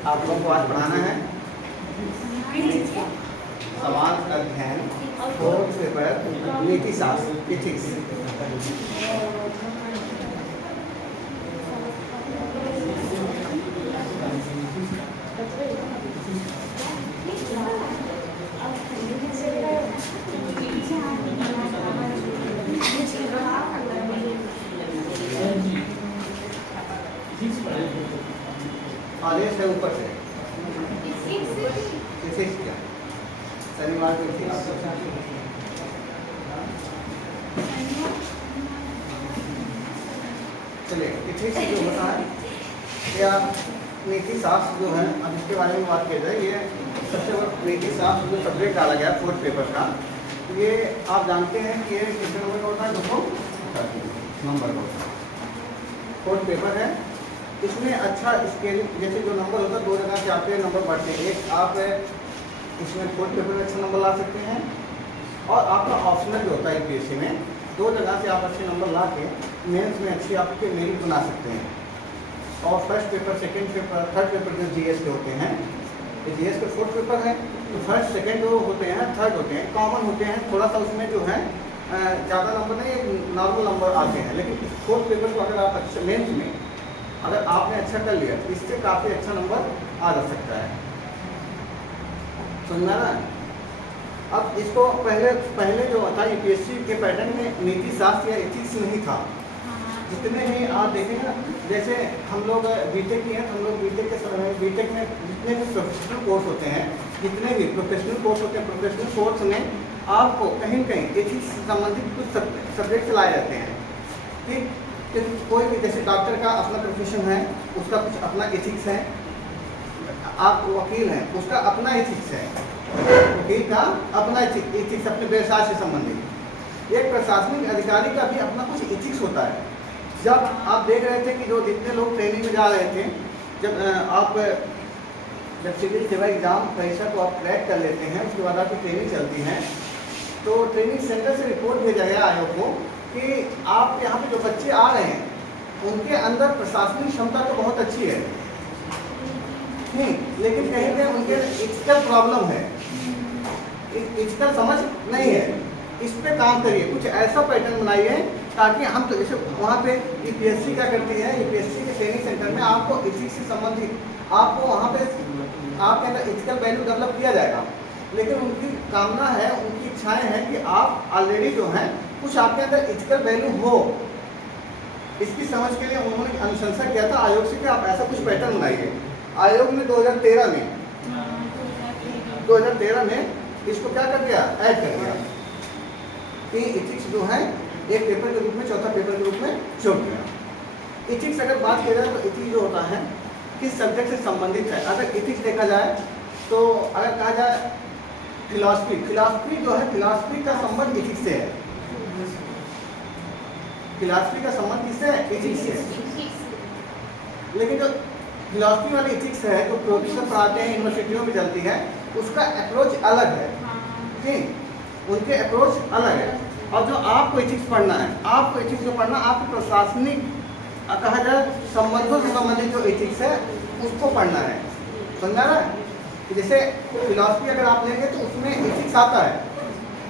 आप लोगों को आज पढ़ाना है समाज अध्ययन फोर्थ पेपर नीति शास्त्र इथिक्स। आदेश है ऊपर से इथिक्स क्या शनिवार को इथिक्स चलिए इथिक्स जो होता है या नीति शास्त्र जो है अब इसके बारे में बात किया जाए। ये सबसे बड़ा नीति शास्त्र जो सब्जेक्ट डाला गया फोर्थ पेपर का, ये आप जानते हैं कि ये कितने नंबर का होता है, 230 नंबर का होता है। फोर्थ पेपर है, इसमें अच्छा स्केल जैसे जो नंबर होता है दो जगह से आते हैं नंबर बढ़ते हैं। एक आप इसमें फोर्थ पेपर में अच्छा नंबर ला सकते हैं और आपका ऑप्शनल जो होता है यूपीएससी में दो जगह से आप अच्छे नंबर ला के मेंस में अच्छी आपके मेरिट बना सकते हैं। और first paper second paper third paper जो जीएस के होते हैं, ये जीएस के फोर्थ पेपर है, तो फर्स्ट सेकंड जो होते हैं थर्ड होते हैं कॉमन होते हैं, थोड़ा सा उसमें जो है ज़्यादा नंबर नहीं नॉर्मल नंबर आते हैं। लेकिन फोर्थ पेपर को अगर आप अच्छे मेंस में अगर आपने अच्छा कर लिया तो इससे काफ़ी अच्छा नंबर आ जा सकता है। समझना ना। अब इसको पहले जो था यूपीएससी के पैटर्न में नीति शास्त्र या एथिक्स नहीं था। जितने भी आप देखें ना, जैसे हम लोग बीटेक की हैं तो हम लोग बीटेक में जितने भी प्रोफेशनल कोर्स होते हैं, जितने भी प्रोफेशनल कोर्स होते हैं, प्रोफेशनल कोर्स में आपको कहीं न कहीं एथिक्स से संबंधित कुछ सब्जेक्ट लाए जाते हैं। ठीक, कि कोई भी जैसे डॉक्टर का अपना प्रोफेशन है, उसका कुछ अपना एथिक्स है। आप वकील हैं, उसका अपना एथिक्स है, वकील का अपना एथिक्स अपने व्यवसाय से संबंधित। एक प्रशासनिक अधिकारी का भी अपना कुछ एथिक्स होता है। जब आप देख रहे थे कि जो जितने लोग ट्रेनिंग में जा रहे थे, जब सिविल सेवा एग्जाम परीक्षा को आप क्रैक कर लेते हैं, उसके बाद आपकी ट्रेनिंग चलती है, तो ट्रेनिंग सेंटर से रिपोर्ट भेजा गया आयोग को कि आप यहाँ पे जो बच्चे आ रहे हैं उनके अंदर प्रशासनिक क्षमता तो बहुत अच्छी है, लेकिन कहीं कहीं उनके एथिकल प्रॉब्लम है, एथिकल समझ नहीं है। इस पे काम करिए, कुछ ऐसा पैटर्न बनाइए ताकि हम तो जैसे वहाँ पे यूपीएससी क्या करती है, यूपीएससी के ट्रेनिंग सेंटर में आपको एथिक्स से संबंधित आपको वहाँ पे आपके अंदर एथिकल वैल्यू डेवलप किया जाएगा। लेकिन उनकी कामना है, उनकी इच्छाएं हैं कि आप ऑलरेडी जो हैं कुछ आपके अंदर एथिकल वैल्यू हो। इसकी समझ के लिए उन्होंने अनुशंसा किया था आयोग से कि आप ऐसा कुछ पैटर्न बनाइए। आयोग ने 2013 में इसको क्या कर दिया, ऐड कर दिया कि एथिक्स जो है एक पेपर के रूप में, चौथा पेपर के रूप में जोड़ दिया। एथिक्स अगर बात की जाए तो एथिक्स जो होता है किस सब्जेक्ट से संबंधित है। अगर एथिक्स देखा जाए तो अगर कहा जाए फिलॉसफी जो है, फिलॉसफी का संबंध एथिक्स से है। फिलॉसफी का संबंध किससे है, एथिक्स से। लेकिन जो फिलॉसफी वाली एथिक्स है, जो प्रोफेसर पढ़ाते हैं यूनिवर्सिटियों में चलती है, उसका अप्रोच अलग है। ठीक, उनके अप्रोच अलग है। और जो आपको एथिक्स पढ़ना है, आपको एथिक्स जो पढ़ना, आपको प्रशासनिक कहा जाए संबंधों से संबंधित जो एथिक्स है उसको पढ़ना है। समझा ना। जैसे फिलॉसफी अगर आप लेंगे तो उसमें एथिक्स आता है,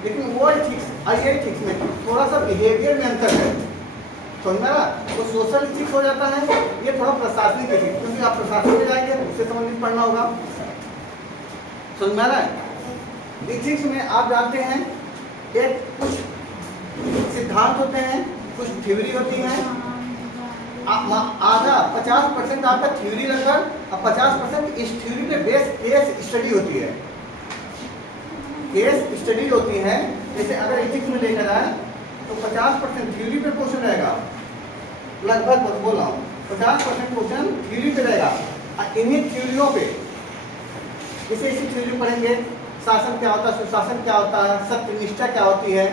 लेकिन वो एथिक्स और ये एथिक्स में थोड़ा सा बिहेवियर में अंतर है। समझा ना। तो सोशल एथिक्स हो जाता है, ये थोड़ा प्रशासनिक एथिक्स, क्योंकि आप प्रशासन में जाएंगे उससे संबंधित पढ़ना होगा। समझा ना। एथिक्स में आप जानते हैं एक कुछ सिद्धांत होते हैं, कुछ थ्योरी होती है। आधा 50% आपका थ्योरी लगभग और 50% इस थ्योरी पे बेस केस स्टडी होती है। केस स्टडी होती है। जैसे अगर एथिक्स में देखा जाए तो 50% थ्योरी पे क्वेश्चन रहेगा, लगभग बोल रहा हूँ 50% क्वेश्चन थ्योरी पे रहेगा। और इन्हीं थ्योरियों पे इसी थ्योरी पढ़ेंगे, शासन क्या होता है, सुशासन क्या होता है, सत्यनिष्ठा क्या होती है,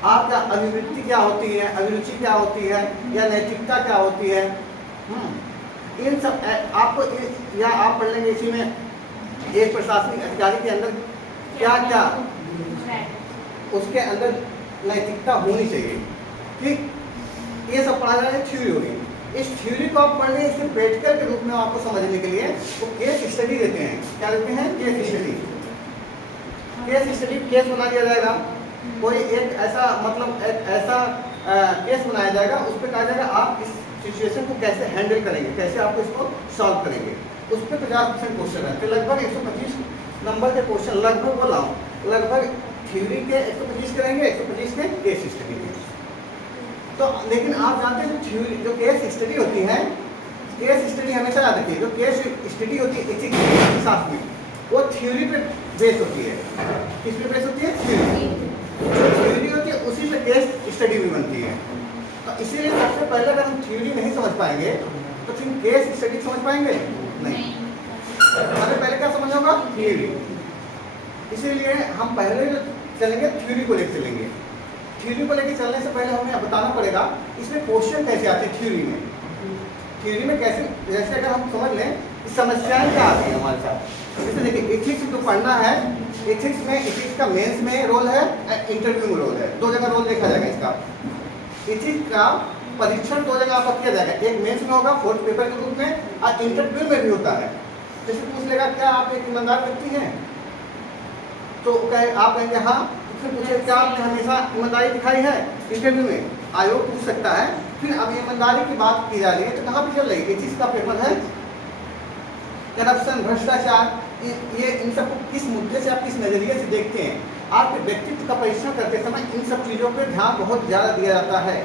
आपका अभिवृत्ति क्या होती है, अभिरुचि क्या होती है, या नैतिकता क्या होती है। इन सब आपको या आप पढ़ लेंगे इसी में एक प्रशासनिक अधिकारी के अंदर क्या क्या उसके अंदर नैतिकता होनी चाहिए। ठीक, ये सब पढ़ा जाए थ्योरी होगी। इस थ्योरी को आप पढ़ लें, इसके प्रैक्टिकल के रूप में आपको समझने के लिए वो केस स्टडी देते हैं। क्या देते हैं? Case study. Case study case बना दिया जाएगा, कोई एक ऐसा मतलब एक ऐसा केस बनाया जाएगा, उस पर कहा जाएगा आप इस सिचुएशन को कैसे हैंडल करेंगे, कैसे आपको इसको सॉल्व करेंगे। उस पर 50% क्वेश्चन है, तो लगभग 125 नंबर के क्वेश्चन, लगभग बोला हूँ, लगभग थ्योरी के 125 करेंगे, 125 के केस स्टडी के। तो लेकिन आप जानते हैं थ्योरी जो केस स्टडी होती है, केस स्टडी हमेशा याद रखिए, जो केस स्टडी होती है एथिक्स के साथ में, वो थ्योरी पे बेस होती है। किस पे बेस होती है? थ्योरी। जो थ्योरी होती है उसी पे केस स्टडी भी बनती है। तो इसीलिए सबसे पहले अगर हम थ्योरी नहीं समझ पाएंगे तो फिर केस स्टडी समझ पाएंगे नहीं। हमें पहले क्या समझ होगा? थ्योरी। इसीलिए हम पहले जो चलेंगे थ्योरी को लेकर चलेंगे। थ्योरी को लेकर चलने से पहले हमें बताना पड़ेगा इसमें क्वेश्चन कैसे आते हैं थ्योरी में। थ्योरी में कैसे, जैसे अगर हम समझ लें कि समस्याएं क्या आती हैं हमारे साथ। जैसे देखिए एथिक्स जो पढ़ना है, एथिक्स में एथिक्स का मेंस में रोल है, इंटरव्यू में रोल है। दो जगह रोल देखा जाएगा इसका। एथिक्स का परीक्षण दो जगह आपका किया जाएगा, एक मेंस में होगा 4th पेपर के रूप में, और इंटरव्यू में भी होता है। जैसे पूछ लेगा क्या आप एक ईमानदार व्यक्ति हैं, तो कहे आप कहेंगे हाँ, फिर पूछे क्या आपने हमेशा ईमानदारी दिखाई है इंटरव्यू में, आयोग पूछ सकता है। फिर अब ईमानदारी की बात की जा रही है तो कहाँ पे चल रही है? एथिक्स का पेपर है। करप्शन, भ्रष्टाचार, ये इन सबको किस मुद्दे से आप किस नज़रिए से देखते हैं। आपके व्यक्तित्व का परीक्षण करते समय इन सब चीज़ों पर ध्यान बहुत ज़्यादा दिया जाता है।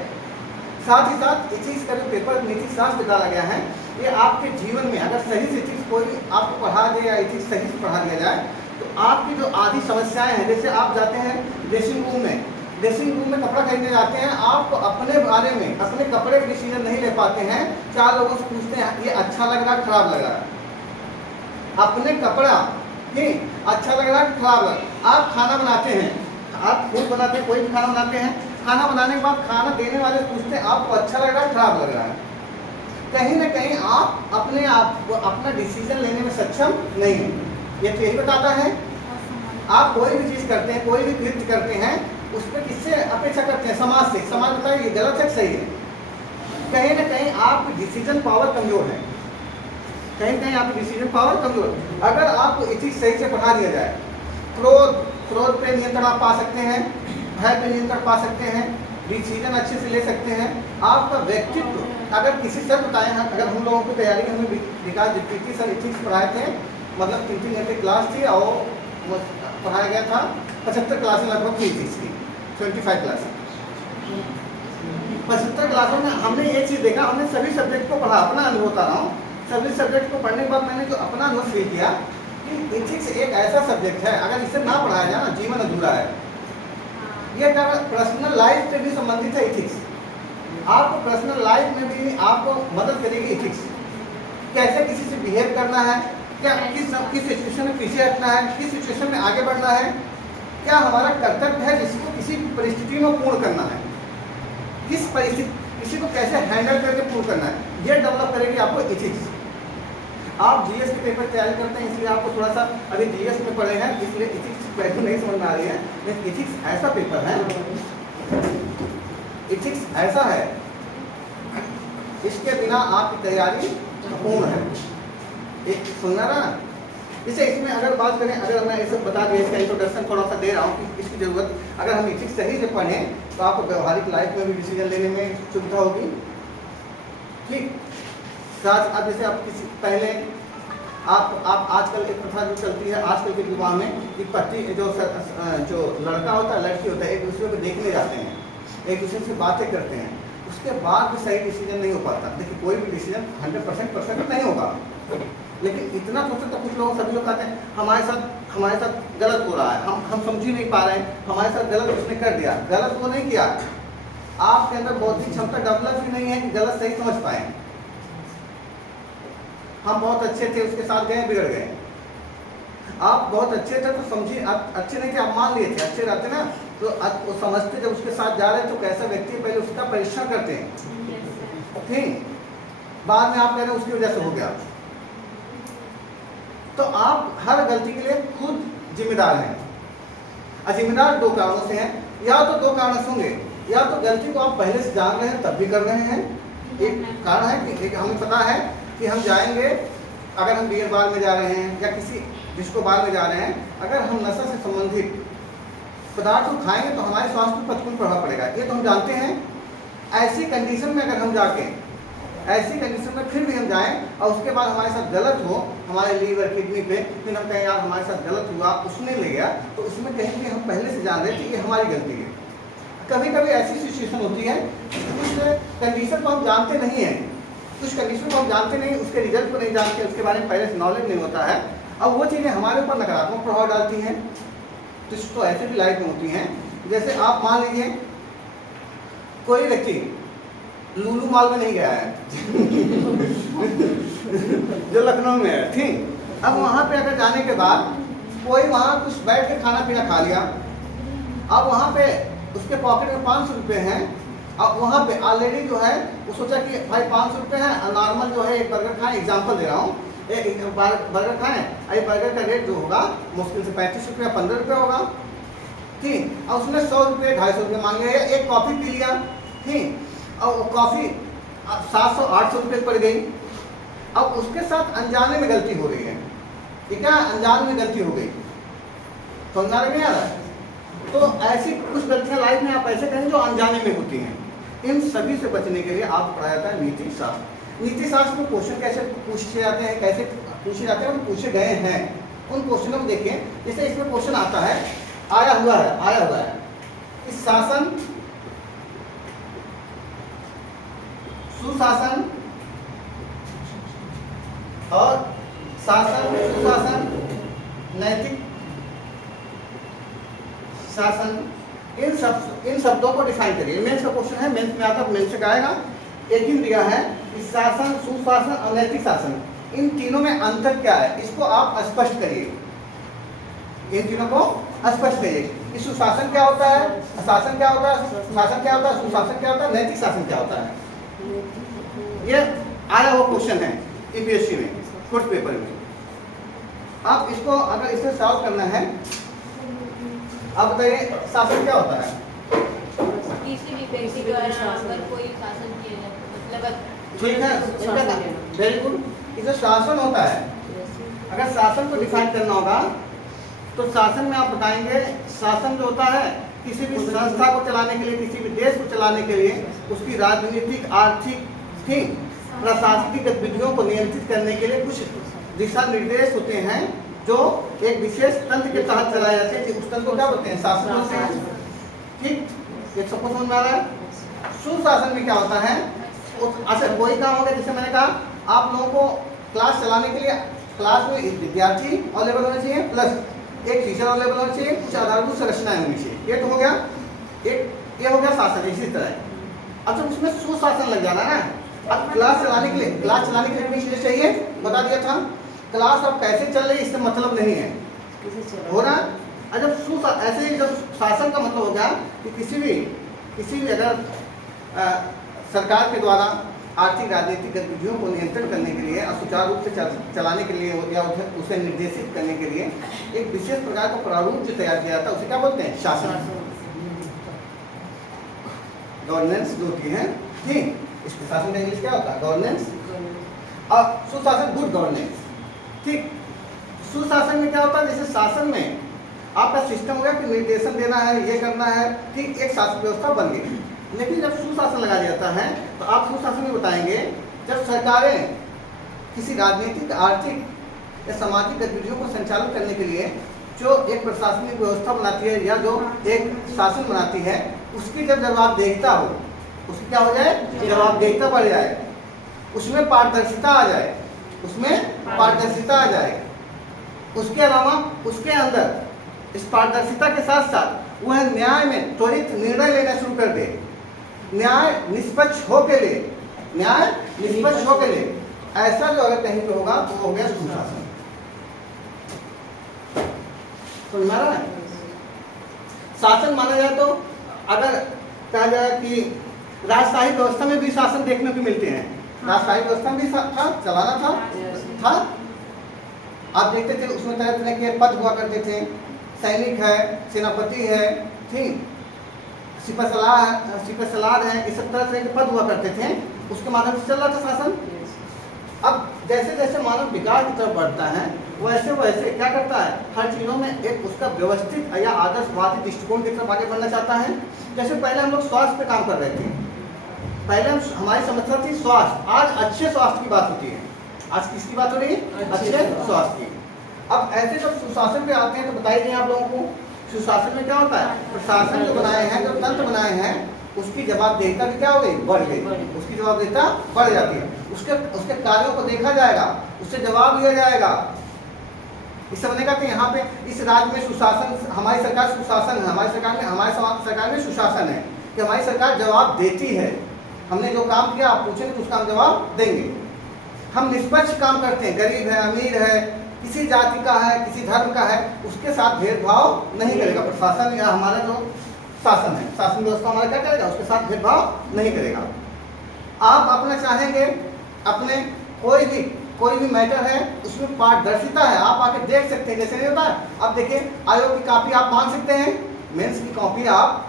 साथ ही साथ एथिक्स का जो पेपर नीति शास्त्र डाला गया है, ये आपके जीवन में अगर सही से एथिक्स कोई आपको पढ़ा दे या एथिक्स सही से पढ़ा दिया जाए तो आपकी जो आधी समस्याएं हैं, जैसे आप जाते हैं ड्रेसिंग रूम में, ड्रेसिंग रूम में कपड़ा खरीदने जाते हैं, आप अपने बारे में अपने कपड़े का डिसीजन नहीं ले पाते हैं, 4 लोगों से पूछते हैं ये अच्छा लग रहा है खराब लग रहा है। अपने कपड़ा ही अच्छा लग रहा है खराब लग रहा है। आप खाना बनाते हैं, आप खुद बनाते हैं, कोई भी खाना बनाते हैं, खाना बनाने के बाद खाना देने वाले पूछते हैं आपको अच्छा लग रहा है खराब लग रहा है। कहीं ना कहीं आप अपने आप को अपना डिसीजन लेने में सक्षम नहीं हैं। ये तो यही बताता है। आप कोई भी चीज़ करते हैं, कोई भी कृत्य करते हैं, उस पर किससे अपेक्षा करते हैं? समाज से। समाज बताइए ये गलत है सही है। कहीं ना कहीं आपकी डिसीजन पावर कमजोर है, कहीं कहीं आपकी डिसीजन पावर कमजोर। अगर आपको एथिक्स सही से पढ़ा दिया जाए, क्रोध पे नियंत्रण आप पा सकते हैं, भय पे नियंत्रण पा सकते हैं, डिसीजन अच्छे से ले सकते हैं। आपका व्यक्तित्व अगर किसी सर बताए हैं, अगर हम लोगों की तैयारी हमें विकास जिप्रीति सर एथिक्स पढ़ाए थे, मतलब 3 घंटे क्लास थी और पढ़ाया गया था 75 क्लासें लगभग थी एथिक्स की, 25 क्लास। 75 क्लासों में हमने ये चीज़ देखा, हमने सभी सब्जेक्ट को पढ़ा, अपना अनुभव बता रहा हूँ। सभी सब्जेक्ट को पढ़ने के बाद मैंने जो अपना अनुभव फील किया कि एथिक्स एक ऐसा सब्जेक्ट है, अगर इसे ना पढ़ाया जाए ना जीवन अधूरा है। ये पर्सनल लाइफ से भी संबंधित है एथिक्स। आपको पर्सनल लाइफ में भी आपको मदद करेगी एथिक्स। कैसे किसी से बिहेव करना है, क्या किस सिचुएशन में पीछे हटना है, किस सिचुएशन में आगे बढ़ना है, क्या हमारा कर्तव्य है जिसको किसी परिस्थिति में पूर्ण करना है, किस परिस्थिति किसी को कैसे हैंडल करके पूर्ण करना है, ये डेवलप करेगी आपको एथिक्स। आप जीएस के पेपर तैयारी करते हैं इसलिए आपको थोड़ा सा अभी जीएस में पढ़े हैं इसलिए एथिक्स पहले नहीं समझ में आ रही है, लेकिन एथिक्स ऐसा पेपर है, एथिक्स ऐसा है इसके बिना आपकी तैयारी पूर्ण है। एक सुनना ना, जैसे इसमें अगर बात करें, अगर मैं इसे बता दिया, इसका इंट्रोडक्शन थोड़ा सा दे रहा हूँ कि इसकी ज़रूरत, अगर हम एथिक्स सही से पढ़ें तो आपको व्यवहारिक लाइफ में भी डिसीजन लेने में सुविधा होगी। ठीक, साथ अब जैसे आप किसी पहले आप आजकल एक प्रथा जो चलती है आजकल के विवाह में कि पति जो लड़का होता है लड़की होता है एक दूसरे को देखने जाते हैं, एक दूसरे से बातें करते हैं, उसके बाद भी सही डिसीजन नहीं हो पाता। देखिए कोई भी डिसीजन 100% परफेक्ट नहीं होगा, लेकिन इतना सोचते तो कुछ लोग, सभी लोग कहते हैं हमारे साथ गलत हो रहा है, हम समझ ही नहीं पा रहे हैं, हमारे साथ गलत उसने कर दिया। गलत वो नहीं किया, आपके अंदर बौद्धिक क्षमता डेवलप ही नहीं है कि गलत सही समझ पाए। हम बहुत अच्छे थे, उसके साथ गए बिगड़ गए। आप बहुत अच्छे थे तो समझिए, आप अच्छे नहीं थे, आप मान लिए थे, अच्छे रहते ना तो वो समझते जब उसके साथ जा रहे हैं तो कैसा व्यक्ति है पहले उसका परीक्षण करते हैं, ठीक, बाद में आप कह रहे हैं उसकी वजह से हो गया। तो आप हर गलती के लिए खुद जिम्मेदार हैं। और जिम्मेदार 2 कारणों से हैं, या तो 2 कारण होंगे, या तो गलती को आप पहले से जान रहे हैं तब भी कर रहे हैं, एक कारण है कि हमें पता है कि हम जाएंगे, अगर हम बियर बार में जा रहे हैं या किसी डिस्को बार में जा रहे हैं, अगर हम नशा से संबंधित पदार्थ को खाएंगे तो हमारे स्वास्थ्य पर प्रतिकूल प्रभाव पड़ेगा, ये तो हम जानते हैं। ऐसी कंडीशन में अगर हम जाके, ऐसी कंडीशन में फिर भी हम जाएं और उसके बाद हमारे साथ गलत हो, हमारे लीवर किडनी पे, फिर हम कहें यार हमारे साथ गलत हुआ, उसने ले गया, तो उसमें कहीं भी हम पहले से जान रहे थे ये हमारी गलती है। कभी कभी ऐसी सिचुएशन होती है कुछ कंडीशन को हम जानते नहीं हैं, कुछ कंडीशन को हम जानते नहीं, उसके रिजल्ट को नहीं जानते, उसके बारे में पहले से नॉलेज नहीं होता है, अब वो चीज़ें हमारे ऊपर नकारात्मक प्रभाव डालती हैं। तो ऐसे भी लाइफ में होती हैं, जैसे आप मान लीजिए कोई व्यक्ति लुलु मॉल में नहीं गया है जो लखनऊ में है, ठीक। अब वहाँ पे अगर जाने के बाद कोई वहाँ कुछ बैठ के खाना पीना खा लिया, अब वहाँ पे उसके पॉकेट में 500 रुपये हैं, अब वहाँ पे ऑलरेडी जो है वो सोचा कि भाई 500 रुपये है, नॉर्मल जो है एक बर्गर खाएं, एग्जाम्पल दे रहा हूँ, एक बर्गर खाएं, ये बर्गर का रेट जो होगा मुश्किल से 35 रुपये या 15 रुपये होगा, ठीक। और उसने 100 रुपये 250 रुपये मांग लिया, एक कॉफ़ी पी लिया, ठीक, और वो कॉफ़ी 700-800 रुपये पड़ गई। अब उसके साथ अनजाने में गलती हो रही है, ठीक है, अनजाने में गलती हो गई, समझना नहीं आ रहा है। तो ऐसी कुछ गलतियाँ लाइफ में आप ऐसे करें जो अनजाने में होती हैं, इन सभी से बचने के लिए आप पढ़ाया जाता है नीति शास्त्र। नीति शास्त्र में क्वेश्चन कैसे पूछे जाते हैं, कैसे पूछे जाते हैं, पूछे गए हैं, उन क्वेश्चनों को देखिए। जैसे इसमें क्वेश्चन आता है, आया हुआ है इस शासन, सुशासन और शासन, सुशासन, नैतिक शासन, इन शब्दों को डिफाइन करिए। मेंस का क्वेश्चन है, मेंस में आता, मेंस से आएगा। एक ही दिया है कि शासन, सुशासन और नैतिक शासन, इन तीनों में अंतर क्या है, इसको आप स्पष्ट करिए, इन तीनों को स्पष्ट करिए कि सुशासन क्या होता है, शासन क्या होता है, शासन क्या होता है, सुशासन क्या होता है, नैतिक शासन क्या होता है। ये आया हुआ क्वेश्चन है यूपीएससी में, फोर्थ पेपर में। आप इसको अगर इसे सॉल्व करना है, आप बताइए शासन क्या होता है। किसी भी व्यक्ति द्वारा अगर कोई शासन किया जाए, मतलब ठीक है, वेरी गुड। इसे शासन होता है। अगर शासन को डिफाइन करना होगा तो शासन में आप बताएंगे, शासन जो होता है किसी भी संस्था को चलाने के लिए, किसी भी देश को चलाने के लिए, उसकी राजनीतिक, आर्थिक, ठीक, प्रशासनिक गतिविधियों को नियंत्रित करने के लिए कुछ दिशा निर्देश होते हैं जो एक विशेष तंत्र के तहत चलाए जाते हैं। उस तंत्र को क्या बोलते हैं, शासन बोलते हैं, ठीक। एक सबको समझ में आ रहा है। सुशासन में क्या होता है, अच्छा कोई काम होगा, जैसे मैंने कहा आप लोगों को क्लास चलाने के लिए क्लास में विद्यार्थी अवेलेबल होने चाहिए, प्लस एक टीचर अवेलेबल होना चाहिए, कुछ आधारभूत संरचनाएं होनी चाहिए, ये तो हो गया एक, ये हो गया शासन। इसी तरह अच्छा उसमें सुशासन लग जाना है ना। अब क्लास चलाने के लिए कितनी चीजें चाहिए बता दिया था, क्लास अब कैसे चल रही है इससे मतलब नहीं है, हो रहा। और जब ऐसे ही जब शासन का मतलब हो गया कि किसी भी अगर सरकार के द्वारा आर्थिक राजनीतिक गतिविधियों को नियंत्रण करने के लिए और सुचारू रूप से चलाने के लिए या उसे निर्देशित करने के लिए एक विशेष प्रकार का प्रारूप जो तैयार किया जाता है उसे क्या बोलते हैं, शासन। गवर्नेंस जो होती है, ठीक, इसके शासन का इंग्लिश क्या होता है, गवर्नेंस। और सुशासन, गुड गवर्नेंस, ठीक। सुशासन में क्या होता है, जैसे शासन में आपका सिस्टम हो गया कि निर्देशन देना है, ये करना है, ठीक, एक शासन व्यवस्था बन गई। लेकिन जब सुशासन लगा जाता है तो आप सुशासन में बताएंगे जब सरकारें किसी राजनीतिक, आर्थिक या सामाजिक गतिविधियों को संचालन करने के लिए जो एक प्रशासनिक व्यवस्था बनाती है या जो एक शासन बनाती है, उसकी जब जवाबदेहिता हो, उसकी क्या हो जाए, जवाबदेहिता बढ़ जाए, उसमें पारदर्शिता आ जाए, उसमें पारदर्शिता आ जाए। उसके अलावा उसके अंदर इस पारदर्शिता के साथ साथ वह न्याय में त्वरित निर्णय लेना शुरू कर दे, न्याय निष्पक्ष हो के लिए, न्याय निष्पक्ष हो के लिए, ऐसा जो अगर कहीं पे होगा तो हो गया सुशासन। समझ में आ रहा है। शासन माना जाए तो अगर कहा जाए कि राजशाही व्यवस्था में भी शासन देखने को मिलते हैं, राजशाही व्यवस्था में भी था, चलाना था। आप देखते थे उसमें तरह तरह के पद हुआ करते थे, सैनिक है, सेनापति है, ठीक, सिपहसलार है, इस सब तरह के पद हुआ करते थे। उसके माध्यम से चल रहा था शासन। अब जैसे जैसे मानव विकास की तरफ बढ़ता है वैसे वैसे क्या करता है, हर चीज़ों में एक उसका व्यवस्थित या आदर्शवादी दृष्टिकोण की तरफ आगे बढ़ना चाहता है। जैसे पहले हम लोग स्वास्थ्य पे काम कर रहे थे, पहले हमारी समस्या थी स्वास्थ्य, आज अच्छे स्वास्थ्य की बात होती है। आज किसकी बात हो रही है? अच्छे स्वास्थ्य की। अब ऐसे जब सुशासन पे आते हैं तो बताइए आप लोगों को, सुशासन में क्या होता है? प्रशासन जो बनाए हैं, जो तंत्र बनाए हैं, उसकी जवाबदेहिता भी क्या हो गई? बढ़ गई। उसकी जवाबदेहिता बढ़ जाती है, उसके कार्यों को देखा जाएगा, उससे जवाब लिया जाएगा। इससे बनेगा कि यहाँ पे इस राज्य में सुशासन, हमारी सरकार सुशासन है, हमारी सरकार में सुशासन है कि हमारी सरकार जवाब देती है। हमने जो काम किया आप पूछेंगे तो उसका हम जवाब देंगे। हम निष्पक्ष काम करते हैं, गरीब है अमीर है, किसी जाति का है किसी धर्म का है, उसके साथ भेदभाव नहीं करेगा प्रशासन या हमारा जो शासन है, शासन व्यवस्था हमारा क्या करेगा? उसके साथ भेदभाव नहीं करेगा। आप अपना चाहेंगे अपने कोई भी मैटर है उसमें पारदर्शिता है, आप आके देख सकते हैं। जैसे नहीं होता है, अब देखिए आयोग की कॉपी आप मांग सकते हैं, मेंस की कॉपी आप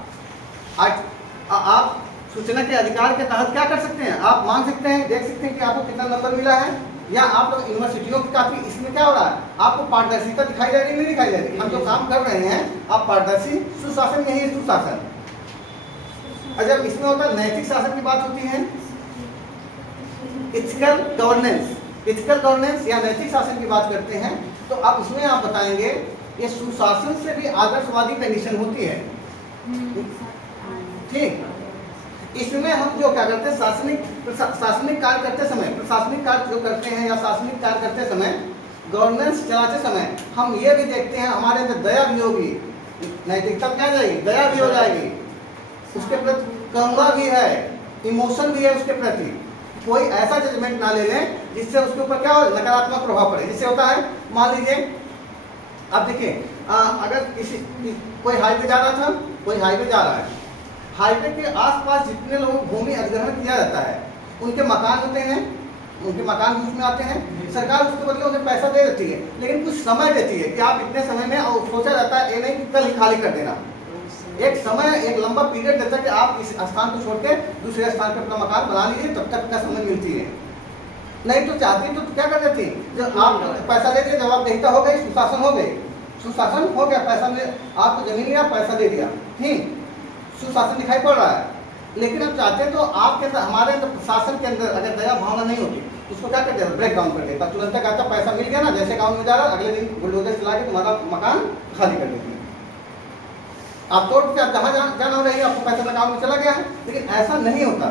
सूचना के अधिकार के तहत क्या कर सकते हैं? आप मांग सकते हैं, देख सकते हैं कि आपको कितना नंबर मिला है। या आप लोग यूनिवर्सिटियों की काफी, इसमें क्या हो रहा है? आपको पारदर्शिता दिखाई दे रही नहीं दिखाई दे रही? हम जो काम कर रहे हैं आप पारदर्शी, सुशासन नहीं है सुशासन। और जब इसमें होता है नैतिक शासन की बात होती है, इथिकल गवर्नेंस या नैतिक शासन की बात करते हैं, तो अब इसमें आप बताएंगे ये सुशासन से भी आदर्शवादी कंडीशन होती है। ठीक, इसमें हम जो क्या करते हैं, शासनिक कार्य करते समय, प्रशासनिक कार्य जो करते हैं या शासनिक कार्य करते समय, गवर्नेंस चलाते समय हम ये भी देखते हैं हमारे अंदर दया भी होगी, नैतिकता क्या जाएगी? दया भी हो जाएगी, उसके प्रति करुणा भी है, इमोशन भी है उसके प्रति। कोई ऐसा जजमेंट ना ले लें जिससे उसके ऊपर क्या हो, नकारात्मक प्रभाव पड़े। जिससे होता है, मान लीजिए आप देखिए, अगर कोई हाईवे जा रहा था, कोई हाईवे जा रहा है, हाईवे के आसपास जितने लोगों को भूमि अधिग्रहण किया जाता है, उनके मकान होते हैं, उनके मकान बीच में आते हैं, सरकार उसके बदले उन्हें पैसा दे देती है, लेकिन कुछ समय देती है कि आप इतने समय में, और सोचा जाता है ये नहीं कि कल ही खाली कर देना, एक समय, एक लंबा पीरियड देता है कि आप इस स्थान को छोड़ के दूसरे स्थान पर अपना मकान बना लीजिए, तब तक का समय मिलती है। नहीं तो चाहती तो क्या कर देती, जब आप पैसा दे दिए, जवाबदेहिता हो गई, सुशासन हो गई, सुशासन हो गया, पैसा ने आपको जमीन लिया, पैसा दे दिया, ठीक, सुशासन दिखाई पड़ रहा है। लेकिन अब चाहते हैं तो आपके अंदर, हमारे अंदर, प्रशासन के अंदर अगर दया भावना नहीं होती तो उसको क्या कर देता, ब्रेक डाउन कर देता, तुरंत कहता पैसा मिल गया ना, जैसे गाँव में जा रहा, अगले दिन बुलडोजर चला के तुम्हारा मकान खाली कर देती है। आप तोड़ के आप जहाँ जाना हो रही है, आपको पैसा अकाउंट में चला गया है। लेकिन ऐसा नहीं होता,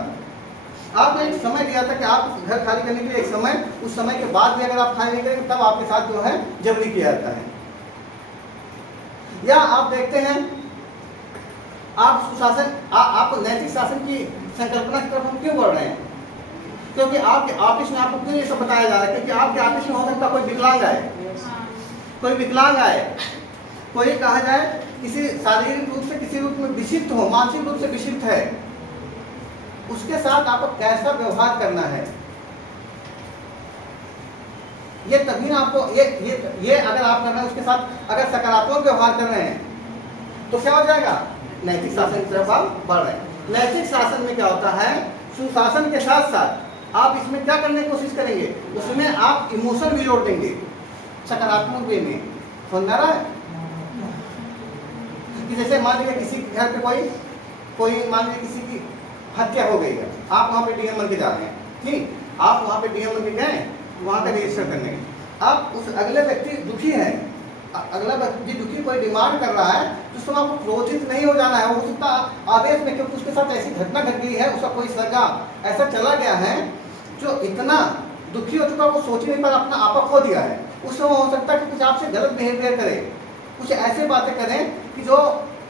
आपने एक समय दिया था कि आप घर खाली करने के लिए एक समय, उस समय के बाद भी अगर आप खाली नहीं करेंगे तब आपके साथ जो है जबरी किया जाता है। या आप देखते हैं, आप सुशासन, आप नैतिक शासन की संकल्पना की तरफ हम क्यों बढ़ रहे हैं? क्योंकि आपके ऑफिस में आपको क्यों ये सब बताया जा रहा है? क्योंकि आपके ऑफिस में हो सकता कोई विकलांग आए, कोई विकलांग आए, कोई कहा जाए किसी शारीरिक रूप से किसी रूप में विशिष्ट हो, मानसिक रूप से विशिष्ट है, उसके साथ आपको कैसा व्यवहार करना है, ये तभी ना आपको ये अगर आप कर रहे हैं, उसके साथ अगर सकारात्मक व्यवहार कर रहे हैं तो क्या हो जाएगा, नैतिक शासन की तरफ आप बढ़ रहे हैं। नैतिक शासन में क्या होता है, सुशासन के साथ साथ आप इसमें क्या करने की कोशिश करेंगे, उसमें आप इमोशन भी जोड़ देंगे सकारात्मक वे में। समझ आ रहा है कि जैसे मान लीजिए किसी घर पे कोई मान लीजिए किसी की हत्या हो गई है, आप वहाँ पे डीएम बन के जा रहे हैं, ठीक, आप वहाँ पे डीएम बन के गए वहाँ का रजिस्टर करने, अब उस अगले व्यक्ति दुखी है, अगला व्यक्ति दुखी कोई डिमांड कर रहा है तो उसमें आपको क्रोधित नहीं हो जाना है। हो सकता आवेश में, क्योंकि उसके साथ ऐसी घटना घट गई है, उसका कोई सगा ऐसा चला गया है जो इतना दुखी हो चुका, वो सोच नहीं पर अपना आपा खो दिया है। उस समय हो सकता है कि कुछ आपसे गलत बिहेवियर करे, कुछ ऐसे बातें करें कि जो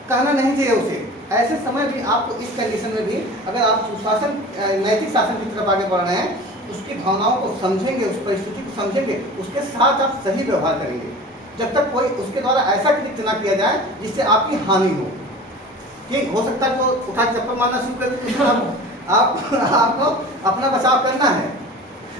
कहना नहीं चाहिए उसे। ऐसे समय भी आपको इस कंडीशन में भी अगर आप सुशासन, नैतिक शासन की तरफ आगे बढ़ रहे हैं, उसकी भावनाओं को समझेंगे, उस परिस्थिति को समझेंगे, उसके साथ आप सही व्यवहार करेंगे। जब तक कोई उसके द्वारा ऐसा कृत्य ना किया जाए जिससे आपकी हानि हो, ठीक, हो सकता है तो उठा चप्पल मारना शुरू कर दें, आपको अपना बचाव करना है,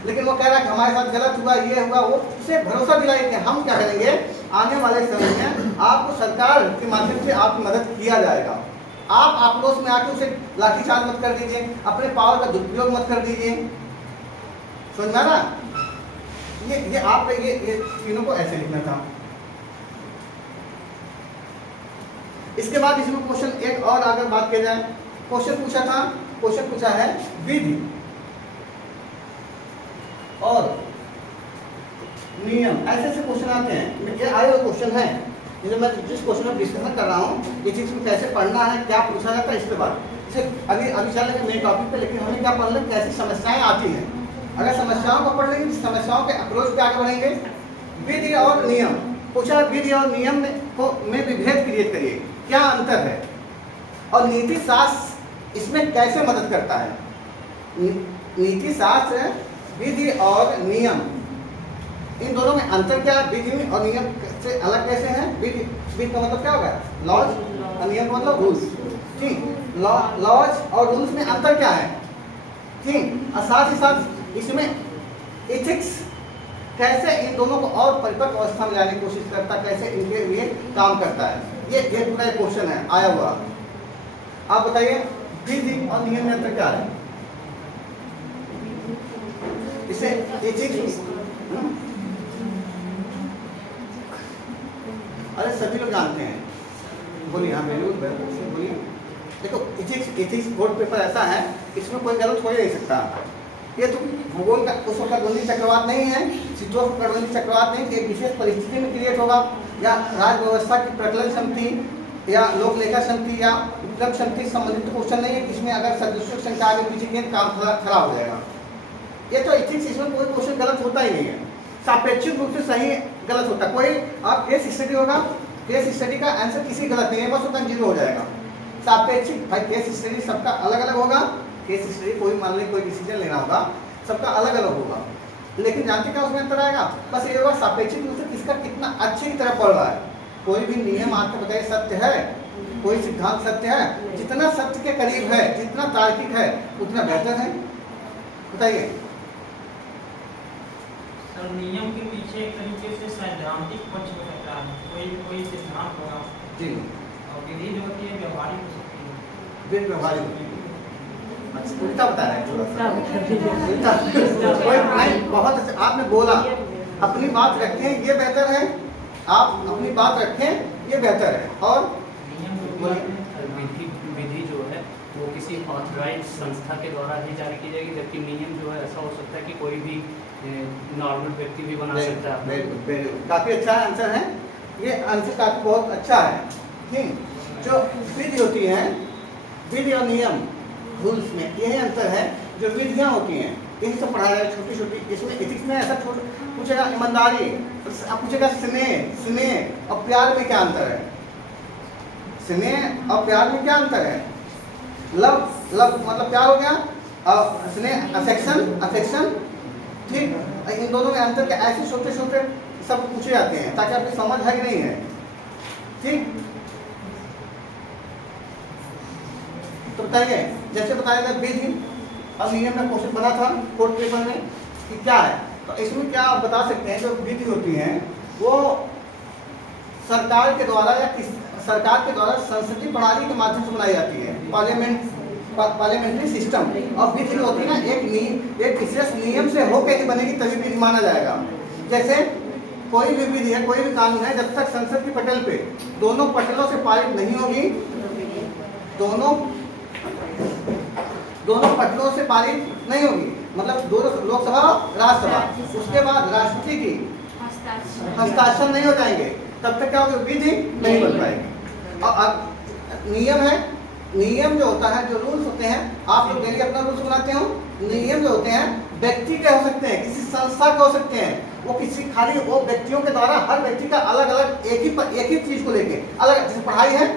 लेकिन वो कह रहा है कि हमारे साथ गलत हुआ, ये हुआ, वो, उसे भरोसा दिलाइए कि हम क्या करेंगे, आने वाले समय में आपको सरकार के माध्यम से आपकी मदद किया जाएगा, आप आक्रोश में आके उसे लाठीचार्ज मत कर दीजिए, अपने पावर का दुरुपयोग मत कर दीजिए। समझ में आ रहा? ये आप ये तीनों को ऐसे लिखना था। इसके बाद इसमें क्वेश्चन एक और अगर बात की जाए, क्वेश्चन पूछा है विधि और नियम, ऐसे ऐसे क्वेश्चन आते हैं। ये आए हुए क्वेश्चन है, जैसे मैं जिस क्वेश्चन में डिस्कशन कर रहा हूँ, ये चीज में कैसे पढ़ना है, क्या पूछा जाता है, इसके बाद जैसे अभी चल रहे मेन टॉपिक पे, लेकिन हमें क्या पढ़ लें, कैसी समस्याएं आती हैं। अगर समस्याओं को पढ़ लेंगे, समस्याओं के अप्रोच पे आगे बढ़ेंगे। विधि और नियम पूछा, विधि और नियम में विभेद क्रिएट करिए, क्या अंतर है और नीति शास्त्र इसमें कैसे मदद करता है। नीति शास्त्र, विधि और नियम, इन दोनों में अंतर क्या है, विधि और नियम से अलग कैसे हैं। विधि का मतलब क्या होगा, लॉज, और नियम का मतलब रूल्स। ठीक, लॉज और रूल्स में अंतर क्या है। ठीक, और साथ ही साथ इसमें एथिक्स कैसे इन दोनों को और परिपक्व अवस्था में लाने की कोशिश करता है, कैसे इनके लिए काम करता है। ये पूरा क्वेश्चन है आया हुआ। आप बताइए विधि और नियम में अंतर क्या है। इसे एथिक्स, अरे सभी लोग जानते हैं, बोलिए। हाँ बोलिए। देखो एथिक्स बोर्ड पेपर ऐसा है, इसमें कोई गलत हो ही नहीं सकता। ये तो भूगोल का उस वक्त खगोलीय चक्रवात नहीं है, शीतोष्ण खगोलीय चक्रवात नहीं, एक विशेष परिस्थिति में क्रिएट होगा, या राज्य व्यवस्था की प्रकलन समिति या लोक लेखा समिति या उपलब्ध समिति संबंधित क्वेश्चन नहीं है, इसमें अगर सदस्यों की संख्या आगे पीछे की काम खराब हो जाएगा। ये तो एथिक्स, इसमें कोई क्वेश्चन गलत होता ही नहीं है, सापेक्षिक रूप से सही गलत होता है। कोई आप केस स्टडी होगा, केस स्टडी का आंसर किसी गलत नहीं है, बस उतना 0 हो जाएगा। सापेक्षिक भाई केस स्टडी सबका अलग अलग होगा, केस स्टडी कोई मान ली कोई डिसीजन लेना होगा, सबका अलग अलग होगा, लेकिन जानते क्या उसमें अंतर आएगा, बस ये होगा सापेक्षिक रूप से किसका कितना अच्छी तरह पढ़ रहा है। कोई भी नियम आपको बताइए सत्य है, कोई सिद्धांत सत्य है, जितना सत्य के करीब है, जितना तार्किक है, उतना बेहतर है। बताइए। नियम के पीछे एक तरीके से सैद्धांतिक पक्ष हो सकता है, कोई सिद्धांत होगा जी, और विधि जो होती है व्यवहारिक हो सकती है। बिल व्यवहारिक, अच्छा उल्टा बता रहे हैं थोड़ा सा, उल्टा नहीं, बहुत अच्छा आपने बोला। अपनी बात रखें ये बेहतर है, आप अपनी बात रखें ये बेहतर है। और विधि जो है वो किसी ऑथराइज संस्था के द्वारा ही जारी की जाएगी, जबकि नियम जो है ऐसा हो सकता है कि कोई भी नॉर्मल व्यक्ति भी बना सकता है। काफ़ी अच्छा आंसर है, ये आंसर काफ़ी बहुत अच्छा है। ठीक, जो विधि होती है, विधि और नियम रूल्स में यही अंतर है। जो विधियाँ होती हैं यही सब पढ़ाया जाए छोटी छोटी, इसमें एथिक्स में ऐसा पूछेगा ईमानदारी, पूछेगा स्नेह और प्यार में क्या अंतर है, स्नेह और प्यार में क्या अंतर है। लव मतलब प्यार हो गया, और स्नेह अफेक्शन। ठीक, इन दोनों में अंतर के ऐसे छोटे छोटे सब पूछे जाते हैं ताकि आपकी समझ है कि नहीं है। ठीक, तो बताइए, जैसे बताया था विधि और नियम में क्वेश्चन बना था कोर्ट पेपर में कि क्या है, तो इसमें क्या आप बता सकते हैं। जो विधि होती है वो सरकार के द्वारा संसदीय प्रणाली के माध्यम से बनाई जाती है, पार्लियामेंट्री सिस्टम। और विधि जो होती है ना, एक विशेष नियम से होकर ही बनेगी तभी विधि माना जाएगा। जैसे कोई भी विधि है, कोई भी कानून है, जब तक संसद की पटल पे दोनों पटलों से पारित नहीं होगी, दोनों पटलों से पारित नहीं होगी, मतलब दोनों लोकसभा राज्यसभा, उसके बाद राष्ट्रपति की हस्ताक्षर नहीं हो जाएंगे, तब तक क्या होगी, विधि नहीं बन पाएगी। और नियम है, नियम जो होता है, जो रूल्स होते हैं, आप लोग डेली अपना रूल्स बनाते हो। नियम जो होते हैं व्यक्ति के हो सकते हैं, किसी संस्था के हो सकते हैं, वो किसी खाली वो व्यक्तियों के द्वारा, हर व्यक्ति का अलग अलग एक ही चीज को लेके अलग, जैसे पढ़ाई है,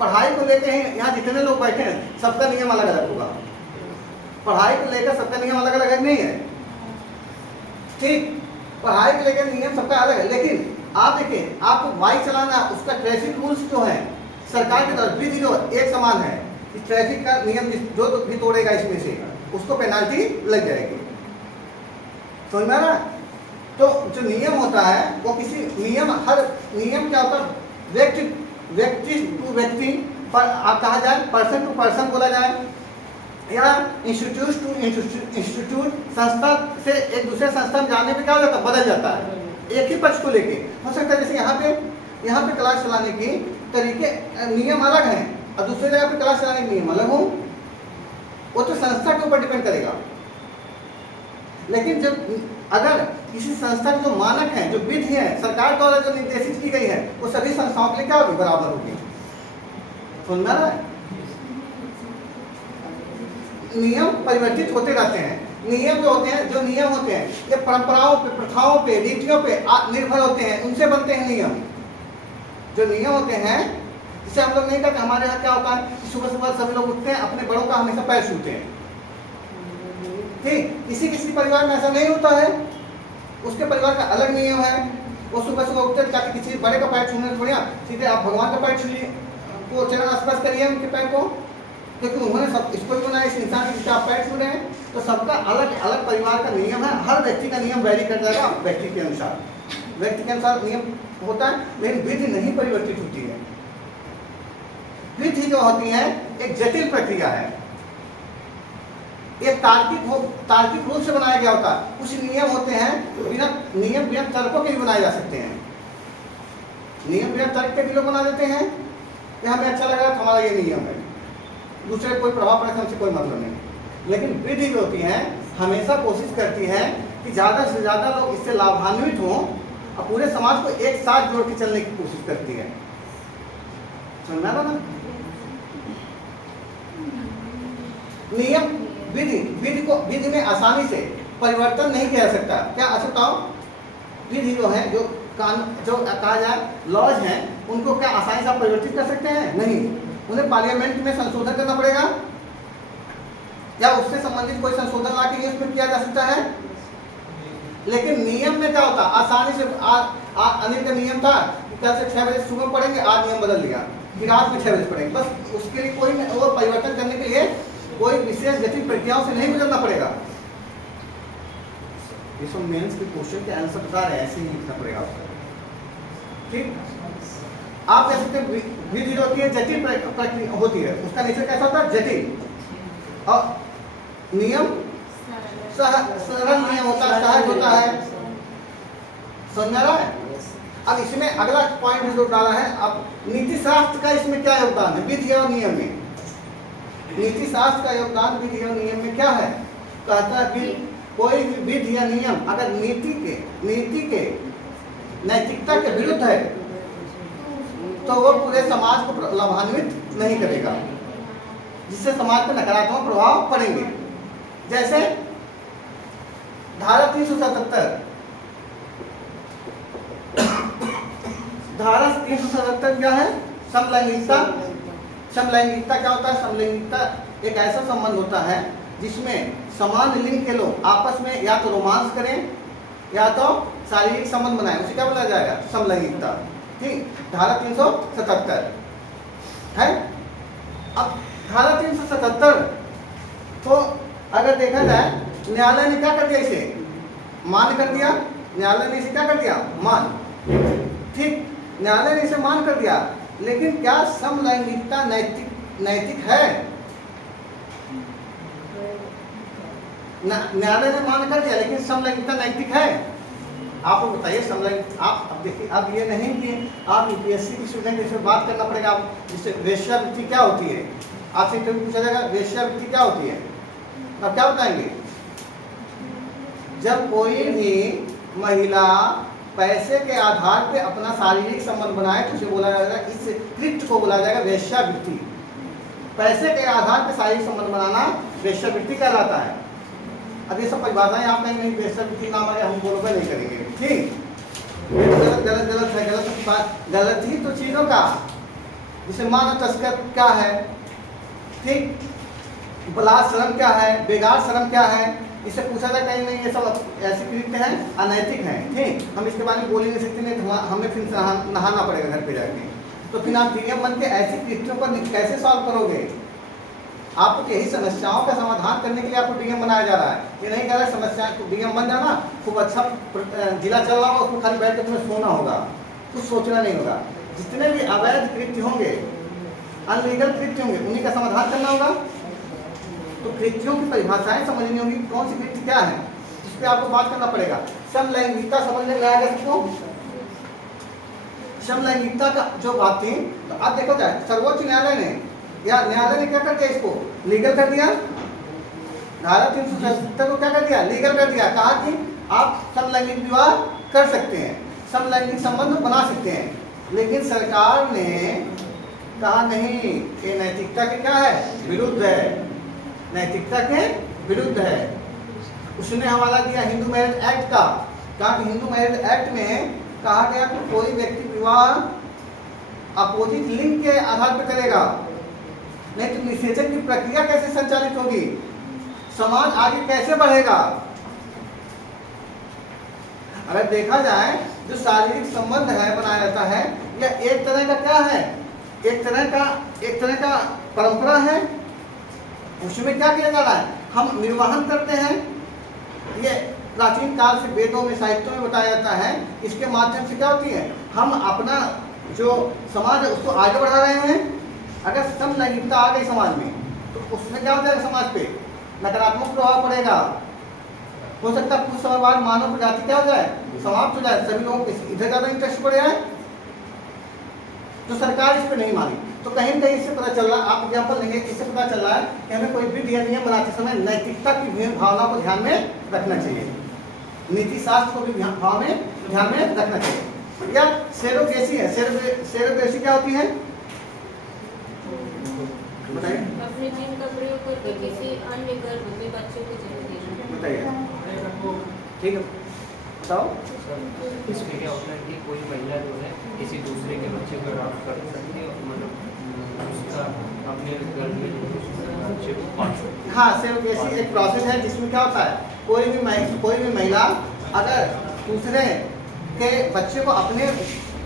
पढ़ाई को लेके ही यहाँ जितने लोग बैठे हैं सबका नियम अलग अलग होगा, पढ़ाई को लेकर सबका नियम अलग अलग नहीं है। ठीक, पढ़ाई को लेकर नियम सबका अलग है, लेकिन आप देखिए, आपको बाइक चलाना, उसका ट्रैफिक रूल्स जो है सरकार के द्वारा, विधि जो एक समान है, इस ट्रैफिक का नियम जो भी तोड़ेगा इसमें से उसको पेनाल्टी लग जाएगी। समझ में आ रहा है? तो जो नियम होता है वो किसी नियम, हर नियम क्या होता है, व्यक्ति टू व्यक्ति पर आप कहा जाए पर्सन टू पर्सन बोला जाए, या इंस्टीट्यूट टू इंस्टीट्यूट, संस्था से एक दूसरे संस्था में जाने पे क्या हो जाता है, बदल जाता है। एक ही पक्ष को लेके हो सकता है, जैसे यहाँ पे क्लास चलाने की तरीके नियम अलग हैं और दूसरे जगह पे क्लास चलाने के नियम अलग हो, वो तो संस्था के ऊपर डिपेंड करेगा। लेकिन जब अगर किसी संस्था के जो मानक हैं, जो विधि है सरकार द्वारा जो निर्देशित की गई है, वो सभी संस्थाओं के लिए क्या होगी, बराबर होगी। समझ में आ रहा है? नियम परिवर्तित होते रहते हैं। नियम जो होते हैं, जो नियम होते हैं, ये परंपराओं पे, प्रथाओं पे, रीतियों पे निर्भर होते हैं, उनसे बनते हैं नियम। जो नियम होते हैं, जिसे हम लोग नहीं कहते, हमारे यहाँ क्या होता है, सुबह सुबह सभी लोग उठते हैं, अपने बड़ों का हमेशा पैर छूते हैं। ठीक, किसी किसी परिवार में ऐसा नहीं होता है, उसके परिवार का अलग नियम है। वो सुबह सुबह उठते हैं, ताकि किसी बड़े का पैर छूने से बढ़िया सीधे आप भगवान का पैर छूलिए, वो चरण स्पर्श करिए उनके पैर को, क्योंकि उन्होंने सब इसको भी बनाया, इस इंसान के जिससे आप पैर छू रहे हैं। तो सबका अलग अलग परिवार का नियम है, हर व्यक्ति का नियम वैरी कर जाएगा व्यक्ति के अनुसार, व्यक्ति के अनुसार नियम होता है। लेकिन विधि नहीं परिवर्तित होती है। विधि जो होती है एक जटिल प्रक्रिया है, एक तार्किक रूप से बनाया गया होता है। कुछ नियम होते हैं बिना तर्कों के भी बनाए जा सकते हैं। नियम बिना तर्क के भी लोग बना देते हैं, ये हमें अच्छा लगा तो हमारा ये नियम है, दूसरे कोई प्रभाव पड़े हमसे कोई मतलब नहीं। लेकिन विधि जो होती है हमेशा कोशिश करती है कि ज़्यादा से ज़्यादा लोग इससे लाभान्वित हों और पूरे समाज को एक साथ जोड़ के चलने की कोशिश करती है। समझना ना? नियम विधि में आसानी से परिवर्तन नहीं किया जा सकता। क्या अच्छा बताओ, विधि जो है, जो कहा जाए लॉज हैं, उनको क्या आसानी से आप परिवर्तित कर सकते हैं? नहीं, उन्हें पार्लियामेंट में संशोधन करना पड़ेगा, या उससे संबंधित कोई संशोधन ला के उसमें किया जा सकता है। लेकिन नियम में क्या होता, आसानी से अनिल का नियम था कल से 6 बजे सुबह पढ़ेंगे, आज नियम बदल दिया कि रात में 6 बजे पढ़ेंगे। बस उसके लिए कोई वो परिवर्तन करने के लिए कोई विशेष जटिल प्रक्रियाओं से नहीं गुजरना पड़ेगा। ये सब मेंस के क्वेश्चन के आंसर बता रहे हैं, ऐसे ही लिखना पड़ेगा आपको। ठीक, आप कह सकते हैं विधि होती है जटिल प्रक्रिया होती है, उसका नेचर कैसा होता है, जटिल। और नियम सरल नियम होता है, सहज होता है। समझ में आ रहा है? अब इसमें अगला पॉइंट जो डाला है, अब नीति शास्त्र का इसमें क्या योगदान है विधि और नियम में? नीति शास्त्र का योगदान विधि और नियम में क्या है? कहता है कि कोई भी विधि या नियम अगर नीति के नैतिकता के विरुद्ध है तो वो पूरे समाज को लाभान्वित नहीं करेगा, जिससे समाज पर नकारात्मक प्रभाव पड़ेंगे। जैसे धारा 377, धारा 377 क्या है? समलैंगिकता। समलैंगिकता क्या होता है? समलैंगिकता एक ऐसा संबंध होता है जिसमें समान लिंग के लोग आपस में या तो रोमांस करें या तो शारीरिक संबंध बनाएं, उसे क्या बोला जाएगा? समलैंगिकता। ठीक, धारा 377 है। अब धारा 377 तो अगर देखा जाए, न्यायालय ने क्या कर दिया, इसे मान कर दिया। न्यायालय ने इसे क्या कर दिया? मान। ठीक, न्यायालय ने इसे मान कर दिया, लेकिन क्या समलैंगिकता नैतिक है? न्यायालय ने मान कर दिया, लेकिन समलैंगिकता नैतिक है? आप बताइए। समलैंगिक आप अब देखिए, अब ये नहीं कि आप यूपीएससी की स्टूडेंट इसमें बात करना पड़ेगा। जिससे वेश्यावृत्ति क्या होती है, आपसे इंटरव्यू पूछा जाएगा वेश्यावृत्ति क्या होती है, अब क्या बताएंगे? जब कोई भी महिला पैसे के आधार पे अपना शारीरिक संबंध बनाए तो उसे बोला जाएगा, इस कृत्य को बोला जाएगा वेश्यावृत्ति। पैसे के आधार पे शारीरिक संबंध बनाना वेश्यावृत्ति कहलाता है। अब ये सब परिभाषाएं आप नहीं वेश्यावृत्ति नाम आ गया, हम बोलोगे नहीं करेंगे। ठीक, गलत है, गलत ही तो चीजों का, जिसे मानव तस्कर क्या है, ठीक, बलात्संग क्या है, बेगार श्रम क्या है, इससे पूछा था कहीं नहीं, ये सब ऐसे कृत्य हैं, अनैतिक हैं। ठीक, हम इसके बारे में बोल ही नहीं सकते, नहीं तो हमें फिर नहाना पड़ेगा घर पे जाके। तो फिर आप डीएम बन के ऐसे कृत्यों पर कैसे सॉल्व करोगे? आपको यही समस्याओं का समाधान करने के लिए आपको डीएम बनाया जा रहा है। ये नहीं कह रहा है समस्या को डीएम बन जाना, खूब अच्छा जिला चल रहा होगा, उसमें खाली बैठ कर तुम्हें सोना होगा, कुछ सोचना नहीं होगा। जितने भी अवैध कृत्य होंगे, अनलीगल कृत्य होंगे, उन्हीं का समाधान करना होगा। तो कृत्यों की परिभाषाएं समझनी होगी, कौन सी कृत्य क्या है, जिस पे आपको बात करना पड़ेगा। समलैंगिकता समझने में आएगा सबको। समलैंगिकता का जो बात थी, तो अब देखो जाए सर्वोच्च न्यायालय ने या न्यायालय ने क्या कर दिया, इसको लीगल कर दिया। धारा 377 को क्या कर दिया, लीगल कर दिया। कहा कि आप समलैंगिक विवाह कर सकते हैं, समलैंगिक संबंध बना सकते हैं। लेकिन सरकार ने कहा नहीं, ये नैतिकता के क्या है, विरुद्ध है, नैतिकता के विरुद्ध है। उसने हवाला दिया हिंदू मैरिज एक्ट का। कहा कि हिंदू मैरिज एक्ट में कहा गया कि कोई व्यक्ति विवाह अपोजिट लिंग के आधार पर करेगा, नहीं तो निषेचन की प्रक्रिया कैसे संचालित होगी, समाज आगे कैसे बढ़ेगा। अगर देखा जाए जो शारीरिक संबंध है बनाया जाता है, यह एक तरह का क्या है, एक तरह का परंपरा है। उसमें क्या किया जा रहा है, हम निर्वाहन करते हैं। ये प्राचीन काल से वेदों में, साहित्यों में बताया जाता है। इसके माध्यम से क्या होती है, हम अपना जो समाज है उसको आगे बढ़ा रहे हैं। अगर समलैंगिकता आ गई समाज में, तो उसमें क्या हो जाएगा, समाज पे नकारात्मक प्रभाव पड़ेगा। हो सकता है कुछ समय बाद मानव प्रजाति क्या हो जाए, समाप्त हो जाए, सभी लोगों को इधर ज़्यादा इंटरेस्ट पड़ जाए। तो सरकार इस पर नहीं मानी। तो कहीं न कहीं इससे पता चल रहा है, आप एग्जाम्पल लेंगे, इससे पता चल रहा है कि हमें कोई भी नियम बनाते समय नैतिकता की भावना को ध्यान में रखना चाहिए, नीति शास्त्र को भी ध्यान में रखना चाहिए। या सेरोगेसी है, सेरोगेसी क्या होती है बताइए, अपने जीन का प्रयोग करके किसी अन्य गर्भ में बच्चों को जन्म देना। बताइए, ठीक है बताओ। इसमें क्या होता है कि कोई महिला जो है किसी दूसरे के बच्चे को अडॉप्ट कर सकती है, मतलब उसका अपने घर में बच्चे को पाल सकती है। हाँ, सेरोगेसी एक प्रोसेस है जिसमें क्या होता है, कोई भी महिला अगर दूसरे के बच्चे को अपने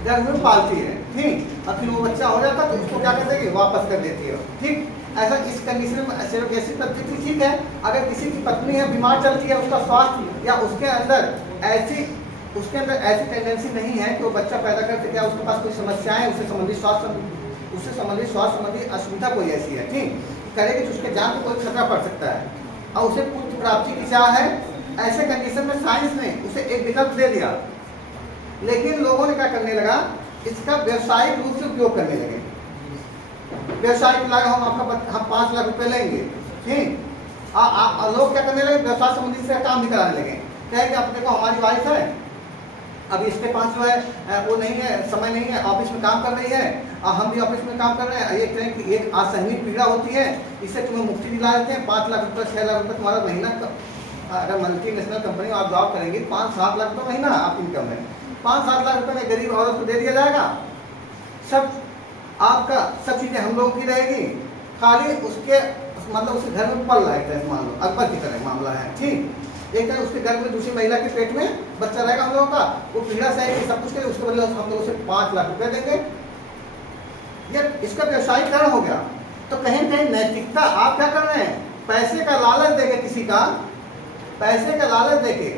गर्भ में पालती है, ठीक, और फिर वो बच्चा हो जाता है तो उसको क्या कर देगी, वापस कर देती है, ठीक। ऐसा इस कंडीशन में सेरोगेसी पद्धति ठीक है। अगर किसी की पत्नी है, बीमार चलती है, उसका स्वास्थ्य या उसके अंदर ऐसी टेंडेंसी नहीं है कि वो बच्चा पैदा करते, क्या उसके पास कोई समस्याएं, उससे संबंधित स्वास्थ्य संबंधी असुविधा कोई ऐसी है, ठीक, करेगी तो उसके जान को कोई खतरा पड़ सकता है और उसे पुत्र प्राप्ति की चाह है, ऐसे कंडीशन में साइंस ने उसे एक विकल्प दे दिया। लेकिन लोगों ने क्या करने लगा, इसका व्यवसायिक रूप से उपयोग करने लगे। व्यवसायिक लाभ हम 5 लाख रुपए लेंगे, ठीक, लोग क्या करने लगे, व्यवसाय संबंधी से काम भी कराने लगे। कहे कि अब देखो हमारी वाइफ है, अब इसके पास जो है वो नहीं है, समय नहीं है, ऑफिस में काम कर रही है और हम भी ऑफिस में काम कर रहे हैं, एक तरह की एक असहनीय पीड़ा होती है, इससे तुम्हें मुक्ति दिला देते हैं। 5 लाख रुपये 6 लाख रुपये तुम्हारा महीना, अगर मल्टीनेशनल कंपनी में आप जॉब करेंगे 5-7 लाख रुपये महीना आप इनकम है, 5-7 लाख रुपये में गरीब औरत को दे दिया जाएगा। सब आपका सब चीज़ें हम लोगों की रहेगी, खाली उसके मतलब उसके घर में पल रहा है, मान लो अकबर की तरह मामला है, ठीक। एक तरह उसके घर में दूसरी महिला के पेट में बच्चा रहेगा हम लोगों का, वो पीड़ा सहेगी, सब कुछ करेगी, उसके बदले हम लोग उसे 5 लाख रुपए देंगे। ये इसका व्यवसायीकरण हो गया। तो कहीं न कहीं नैतिकता, आप क्या कर रहे हैं, पैसे का लालच देके किसी का, पैसे का लालच देके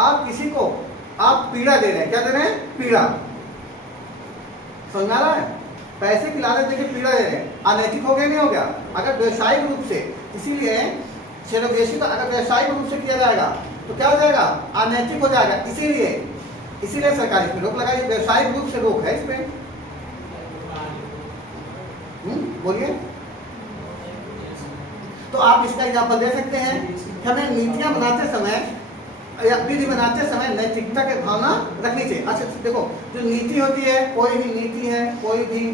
आप किसी को आप पीड़ा दे रहे हैं। क्या दे रहे हैं, पीड़ा। समझ आ रहा है, पैसे की लालच देके पीड़ा दे रहे हैं, अनैतिक हो गया, नहीं हो गया। अगर व्यवसायिक रूप से, इसीलिए सेरोगेसी का अगर व्यवसायिक रूप से किया जाएगा तो क्या हो जाएगा, अनैतिक हो जाएगा। इसीलिए सरकार इस पर रोक लगाई, व्यवसायिक रूप से रोक है इस पे। बोलिए। तो आप इसका एग्जाम्पल दे सकते हैं कि हमें नीतियां बनाते समय या विधि बनाते समय नैतिकता की भावना रखनी चाहिए। अच्छा देखो, जो नीति होती है, कोई भी नीति है, कोई भी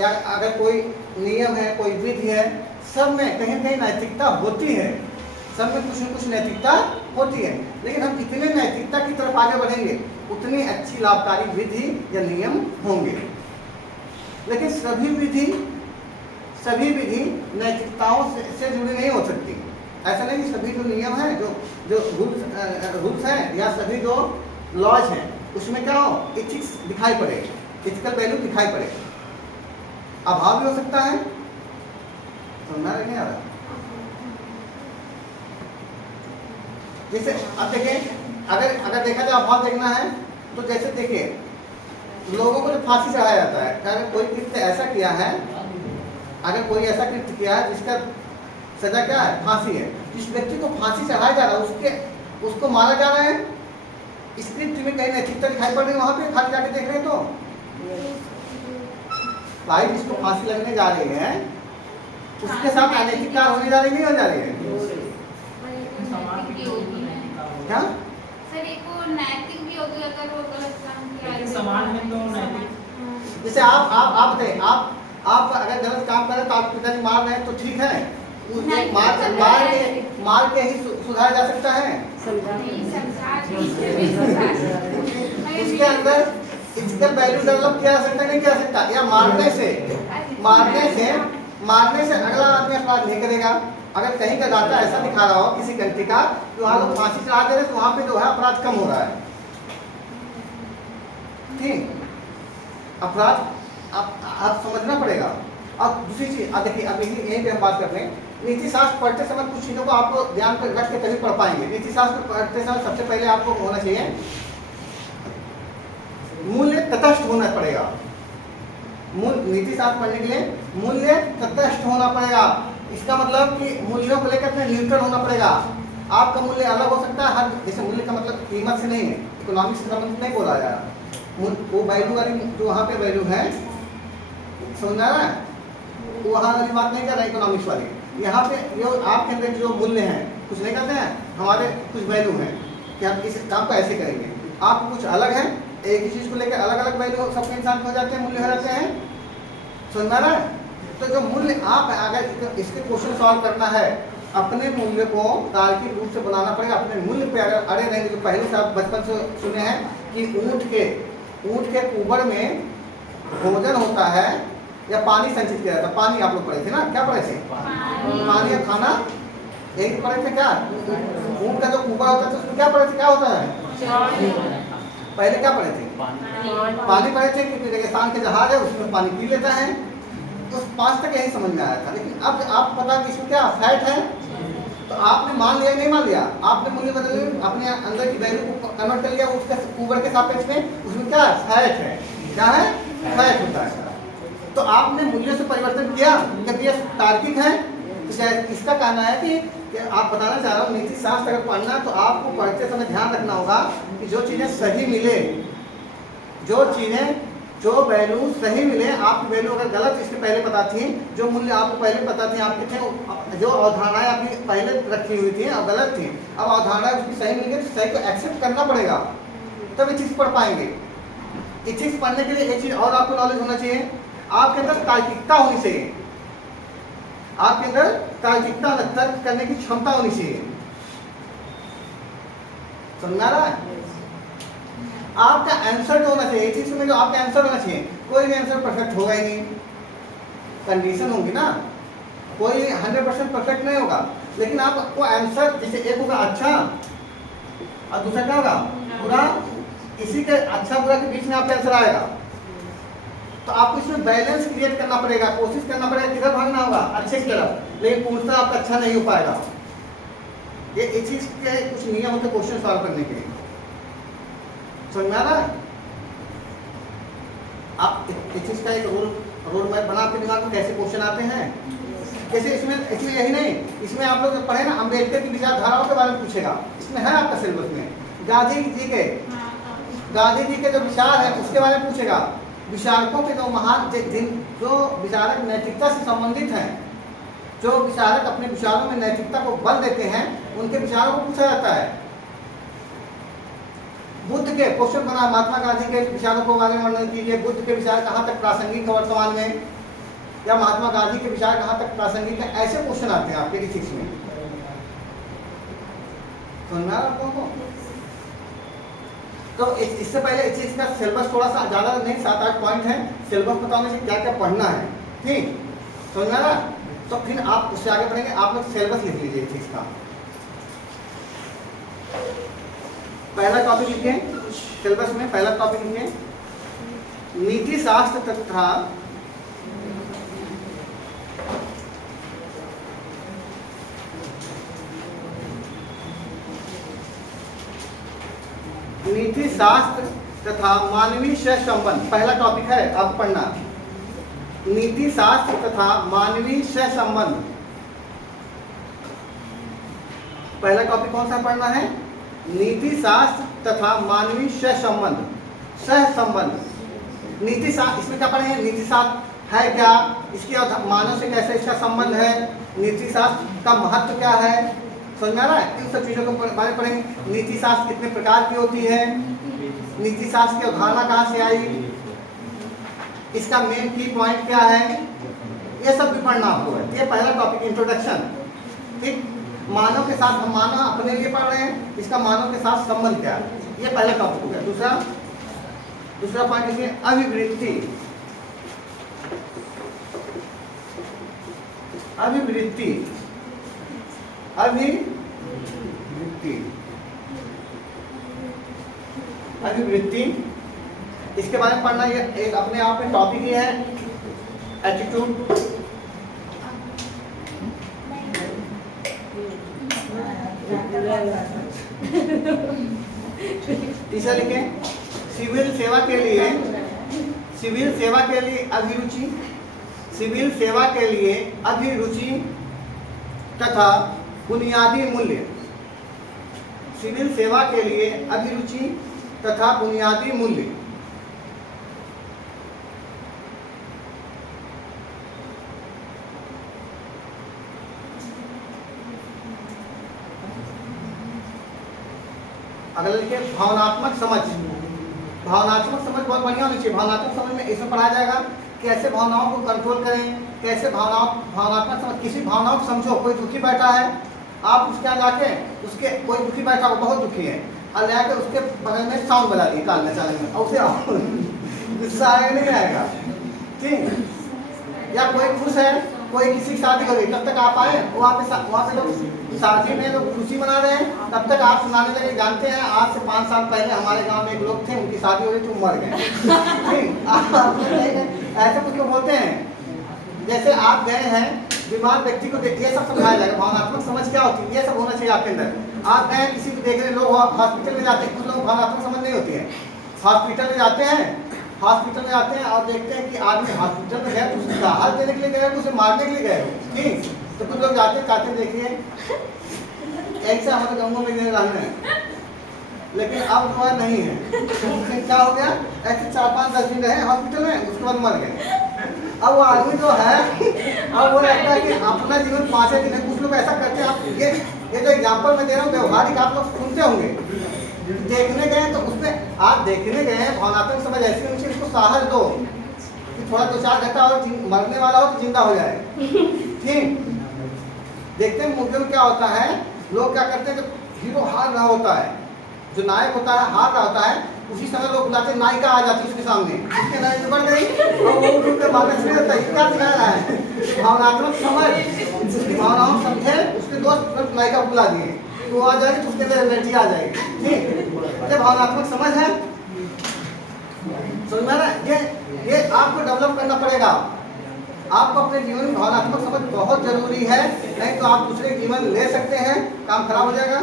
या अगर कोई नियम है, कोई विधि है, सब में कहीं न कहीं नैतिकता होती है, सब में कुछ न कुछ नैतिकता होती है। लेकिन हम जितने नैतिकता की तरफ आगे बढ़ेंगे उतनी अच्छी लाभकारी विधि या नियम होंगे। लेकिन सभी विधि नैतिकताओं से जुड़ी नहीं हो सकती। ऐसा नहीं कि सभी जो नियम हैं, जो रूल्स हैं या सभी जो लॉज हैं, उसमें क्या हो, एथिक्स दिखाई पड़े, एथिकल वैल्यू दिखाई पड़े। अभाव भी हो सकता है, समझना नहीं आ रहा। जैसे अब देखें, अगर देखा जाए अभाव देखना है तो जैसे देखिए, लोगों को जो फांसी चढ़ाया जाता है, अगर कोई कृत्य ऐसा किया है अगर कोई ऐसा कृत्य किया है जिसका सजा क्या है, फांसी है, जिस व्यक्ति को फांसी चढ़ाया जा रहा है उसको मारा जा रहा है, इस कृत्य में कहीं नैतिकता दिखाई पड़ रही है वहां पे खाली जाके देख रहे हैं तो भाई जिसको फांसी लगने जा रही है उसके साथ अनैतिक कार्य होने जा रही नहीं हो जा रही है क्या? सर एक वो नैतिक भी होगी अगर वो गलत काम किया लेकिन समान है तो नैतिक। जैसे आप बताइए, आप अगर गलत काम करें तो आप पिताजी मार रहे हैं तो ठीक है, मार के ही सुधारा जा सकता है। उसके अंदर इथिकल वैल्यू डेवलप किया जा सकता नहीं किया जा सकता, या मारने से अगला आदमी अपराध नहीं करेगा। अगर कहीं का डाटा ऐसा दिखा रहा हो किसी कंट्री का कि वहाँ लोग फांसी चढ़ा दे रहे तो वहाँ पे जो है अपराध कम हो रहा है। ठीक, अपराध आप समझना पड़ेगा। अब दूसरी चीज, अब देखिए, अब यहीं पे हम बात कर रहे हैं नीति शास्त्र पढ़ते समय कुछ चीज़ों को आपको ध्यान पर रख के तभी पढ़ पाएंगे। नीति शास्त्र पढ़ते समय सबसे पहले आपको होना चाहिए मूल्य तटस्थ होना पड़ेगा। नीति शास्त्र पढ़ने के लिए मूल्य तटस्थ होना पड़ेगा। इसका मतलब कि मूल्यों को लेकर अपने न्यूट्रल होना पड़ेगा। आपका मूल्य अलग हो सकता है, हर जैसे मूल्य का मतलब कीमत से नहीं है, इकोनॉमिक से संबंधित नहीं बोला जा रहा। वो वैल्यू वाली जो वहाँ पे वैल्यू है, समझ आ रहा है, वो वहाँ वाली बात नहीं कर रहा इकोनॉमिक्स वाली। यहाँ पे जो आपके अंदर जो मूल्य हैं कुछ नहीं कहते हैं, हमारे कुछ वैल्यू हैं कि हम इस काम को ऐसे करेंगे। आप कुछ अलग है, एक ही चीज़ को लेकर अलग अलग वैल्यू सबके इंसान हो जाते हैं, मूल्य हो जाते हैं, समझ में आ रहा है। तो जो मूल्य आप अगर इसके क्वेश्चन सॉल्व करना है, अपने मूल्य को तार्किक रूप से बनाना पड़ेगा। अपने मूल्य पे अगर अड़े रहेंगे तो पहले से आप बचपन से सुने हैं कि ऊँट के ऊपर में भोजन होता है या पानी संचित किया जाता है। पानी आप लोग पढ़े थे ना, क्या पढ़े थे? पानी या खाना यही पढ़े थे क्या? ऊँट का जो ऊपर होता है तो उसमें क्या पढ़े थे, क्या होता है? पहले क्या पढ़े थे? पानी पढ़े थे कि रेगिस्तान के जहाज है उसमें पानी पी लेता है। उस 5 तक यही समझ में आया था। लेकिन अब आप पता कि इसमें क्या फैट है, तो आपने मान लिया नहीं मान लिया, आपने मूल्य बदल अपने अंदर की वैल्यू को कन्वर्ट कर लिया उसके ऊपर के सापेक्ष में, उसमें क्या फैट है, क्या है? फैट होता है। तो आपने मूल्य से परिवर्तन किया, जब ये तार्किक है तो इसका कहना है कि आप बताना चाह रहा हूँ नीति शास्त्र अगर पढ़ना तो आपको पढ़ते समय ध्यान रखना होगा कि जो चीज़ें सही मिले, जो वैल्यू सही मिले, आपकी वैल्यू अगर गलत इसके पहले पता थी, जो मूल्य आपको पहले पता थी आपके थे, जो अवधारणाएं आपकी पहले रखी हुई थी और गलत थी, अब अवधारणाएं उसकी सही मिल गई तो सही को एक्सेप्ट करना पड़ेगा, तब ये चीज़ पढ़ पाएंगे। ये चीज़ पढ़ने के लिए एक चीज़ और आपको नॉलेज होना चाहिए, आपके अंदर तार्किकता होनी चाहिए। आपके अंदर तार्किकता, तर्क करने की क्षमता होनी चाहिए। समझ आ रहा है? आपका आंसर जो होना चाहिए, इस चीज में जो आपका आंसर होना चाहिए, कोई भी आंसर परफेक्ट होगा ही नहीं, कंडीशन होगी ना, कोई 100% परफेक्ट नहीं होगा। लेकिन आपको आंसर जैसे एक होगा अच्छा और दूसरा क्या होगा बुरा, इसी के अच्छा बुरा के बीच में आपका आंसर आएगा। तो आपको इसमें बैलेंस क्रिएट करना पड़ेगा, कोशिश करना पड़ेगा किधर भागना होगा, अच्छे की तरफ, लेकिन पूर्णतः आपका अच्छा नहीं हो पाएगा। ये इस चीज के कुछ नियम होते क्वेश्चन सॉल्व करने के लिए। समझ में आ रहा है? आप इस चीज का एक रोड मैप बना के दिमाग में कैसे क्वेश्चन आते हैं, जैसे इसमें यही नहीं, इसमें आप लोग पढ़े ना अम्बेडकर की विचारधाराओं के बारे में पूछेगा, इसमें है आपका सिलेबस में। गांधी जी के जो विचार है उसके बारे में पूछेगा। विचारकों के जो महान जो विचारक नैतिकता से संबंधित हैं, जो विचारक अपने विचारों में नैतिकता को बल देते हैं, उनके विचारों को पूछा जाता है। बुद्ध के क्वेश्चन बना, महात्मा गांधी के विचारों को बारे में वर्णन कीजिए, बुद्ध के विचार कहाँ तक प्रासंगिक है वर्तमान में, या महात्मा गांधी के विचार कहाँ तक प्रासंगिक है, ऐसे क्वेश्चन आते हैं आपके इथिक्स में। सुनना आपको? तो इससे पहले इथिक्स का सिलेबस थोड़ा सा ज़्यादा नहीं, 7-8 पॉइंट है, सिलेबस बताने से क्या क्या पढ़ना है, ठीक समझना ना। तो फिर आप उससे आगे बढ़ेंगे, आप लोग सिलेबस लिख लीजिए इथिक्स का। पहला टॉपिक लिखें सिलेबस में, पहला टॉपिक लिखें नीति शास्त्र तथा नीति शास्त्र तथा मानवीय से संबंध, पहला टॉपिक है, अब पढ़ना नीति शास्त्र तथा मानवीय सहसंबंध। पहला टॉपिक कौन सा पढ़ना है? नीति शास्त्र तथा मानवीय सहसंबंध। सहसंबंध नीति शास्त्र, इसमें क्या पढ़ेंगे? नीति शास्त्र है क्या, इसके मानव से कैसे इसका संबंध है, नीति शास्त्र का महत्व क्या है, समझ में आ रहा है? इन सब चीज़ों के बारे में पढ़ेंगे। नीति शास्त्र कितने प्रकार की होती है, नीति शास्त्र की अवधारणा कहाँ से आई, इसका मेन की पॉइंट क्या है, ये सब भी पढ़ना आपको है। ये पहला टॉपिक इंट्रोडक्शन। ठीक, मानव के साथ, हम मानव अपने लिए पढ़ रहे हैं, इसका मानव के साथ संबंध क्या है, ये पहला टॉपिक हो गया। दूसरा पॉइंट इसमें अभिवृत्ति। अभिवृत्ति अभिवृत्ति अभिवृत्ति इसके बारे में पढ़ना, ये एक अपने आप में टॉपिक ही है। एटीट्यूड, तीसरा लिखें सिविल सेवा के लिए, सिविल सेवा के लिए अभिरुचि, सिविल सेवा के लिए अभिरुचि तथा बुनियादी मूल्य। सिविल सेवा के लिए अभिरुचि तथा बुनियादी मूल्य। अगला लिखिए भावनात्मक समझ। भावनात्मक समझ बहुत बढ़िया होनी चाहिए। भावनात्मक समझ में इसमें पढ़ाया जाएगा कैसे भावनाओं को कंट्रोल करें, कैसे भावनात्मक समझ, किसी भावनाओं को समझो। कोई दुखी बैठा है, आप उसके यहाँ जाके, उसके कोई दुखी बैठा हो, बहुत दुखी है, और लेकर उसके बगल में साउंड बजा दिए कान में चाले में, और उसे गुस्सा आएगा नहीं आएगा? ठीक, या कोई खुश है, कोई किसी की शादी हो गई, तब तक आप आए, वहाँ पे लोग शादी में लोग खुशी मना रहे हैं, तब तक आप सुनाने लगे। जानते हैं आज से 5 साल पहले हमारे गांव में एक लोग थे, उनकी शादी हो गई तो मर गए। ठीक, ऐसे कुछ लोग होते हैं। जैसे आप गए हैं, बीमार व्यक्ति को देख, ये सब समझाया जाएगा। भावनात्मक समझ क्या होती है, ये सब होना चाहिए आपके अंदर। आप गए किसी को देख रहे, लोग हॉस्पिटल में जाते हैं, कुछ लोग भावनात्मक समझ नहीं होती है। हॉस्पिटल में जाते हैं और देखते हैं कि आदमी हॉस्पिटल में गया तो उसे राहत देने के लिए गए, उसे मारने के लिए गए। ठीक, तो कुछ लोग जाते कहते देखिए ऐसे हमारे गाँवों में रहने हैं, लेकिन अब जो है नहीं है। क्या हो गया, ऐसे 4-5-10 दिन रहे हॉस्पिटल में, उसके बाद मर गए। अब वो आदमी जो है, अब वो लगता है कि अपना जीवन 5 दिन है। कुछ लोग ऐसा करते हैं। आप ये जो एग्जाम्पल मैं दे रहा हूँ व्यवहारिक, आप लोग सुनते होंगे। देखने गए तो उसमें आप देखने गए, भावनात्मक समझ ऐसी होनी चाहिए, उसको साहस दो कि थोड़ा 2-4 घंटा और मरने वाला हो तो जिंदा हो जाए। ठीक, देखते हैं मूवी में क्या होता है, लोग क्या करते हैं, जब हीरो हार रहा होता है, जो नायक होता है हार रहा होता है, उसी समय लोग बुलाते, नायिका आ जाती है उसके सामने, उसके नायक बढ़ गई और वो उठ के भागने से होता है। क्या सिखा रहा है? भावनात्मक समझ, उसकी भावनाओं समझे, उसके दोस्त नायिका बुला दिए, वो आ जाएगी तो उसके अंदर एनर्जी आ जाएगी। ठीक, ये भावनात्मक समझ है, समझ में आ रहा है? ये आपको डेवलप करना पड़ेगा। आपको अपने जीवन में भावनात्मक समझ बहुत जरूरी है, नहीं तो आप दूसरे जीवन ले सकते हैं, काम खराब हो जाएगा।